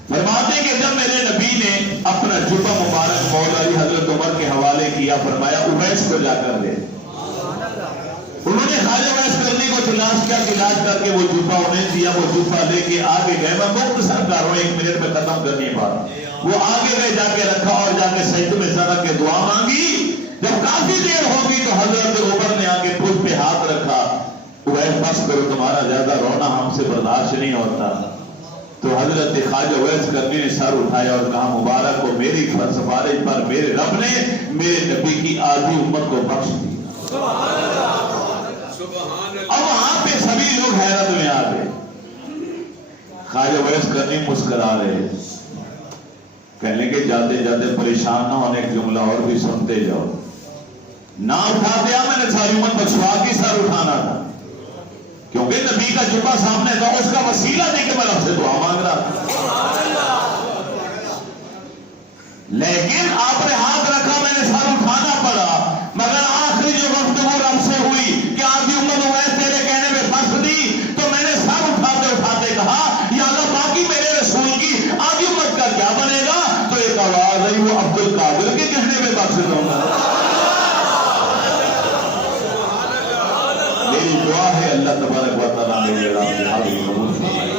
فرماتے کہ جب میرے نبی نے اپنا جبہ مبارک مولا علی حضرت عمر کے حوالے کیا، فرمایا اویس کو جا کر لے۔ انہوں نے خواجہ اویس کرنی کو تلاش کیا، تلاش کر کے وہ جوفہ انہیں دیا، وہ جوفہ لے کے آگے گئے۔ میں مختصر کر رہا ہوں، 1 منٹ میں ختم کرنی بات۔ وہ آگے گئے، جا کے رکھا اور جا کے سجدے میں ذرا کے دعا مانگی۔ جب کافی دیر ہوگی تو حضرت عمر نے آگے پشت پہ ہاتھ رکھا، اویس بس کرو، تمہارا زیادہ رونا ہم سے برداشت نہیں ہوتا۔ تو حضرت خواجہ اویس کرنی نے سر اٹھایا اور کہا مبارک ہو میری سفارش پر میرے رب نے میرے نبی کی آدھی امت کو بخش دی۔ اب وہاں پہ سبھی لوگ حیرت میں آ گئے۔ خواجہ ویس کرنی مسکرا رہے، کہنے کے جاتے جاتے پریشان نہ ہونے، ایک جملہ اور بھی سنتے جاؤ، نہ اٹھا دیا میں نے ساری امت بخشوا کی سر اٹھانا تھا، کیونکہ نبی کا جبہ سامنے تھا، اس کا وسیلہ دے کے میں رب سے دعا مانگ رہا تھا، لیکن آپ نے ہاتھ رکھا، میں نے سر اٹھانا پڑا، مگر آخری جو گفتگو رب سے ہوئی کہ آدھی امت اویس تیرے کہنے میں پھنس دی، تو میں نے سر اٹھاتے اٹھاتے کہا یا اللہ باقی میرے رسول کی آدھی امت کا کیا بنے گا؟ تو ایک آواز آئی، وہ عبد القادر کے کہنے میں بخش دوں گا۔ میری دعا ہے اللہ تبارک و تعالیٰ میرے رب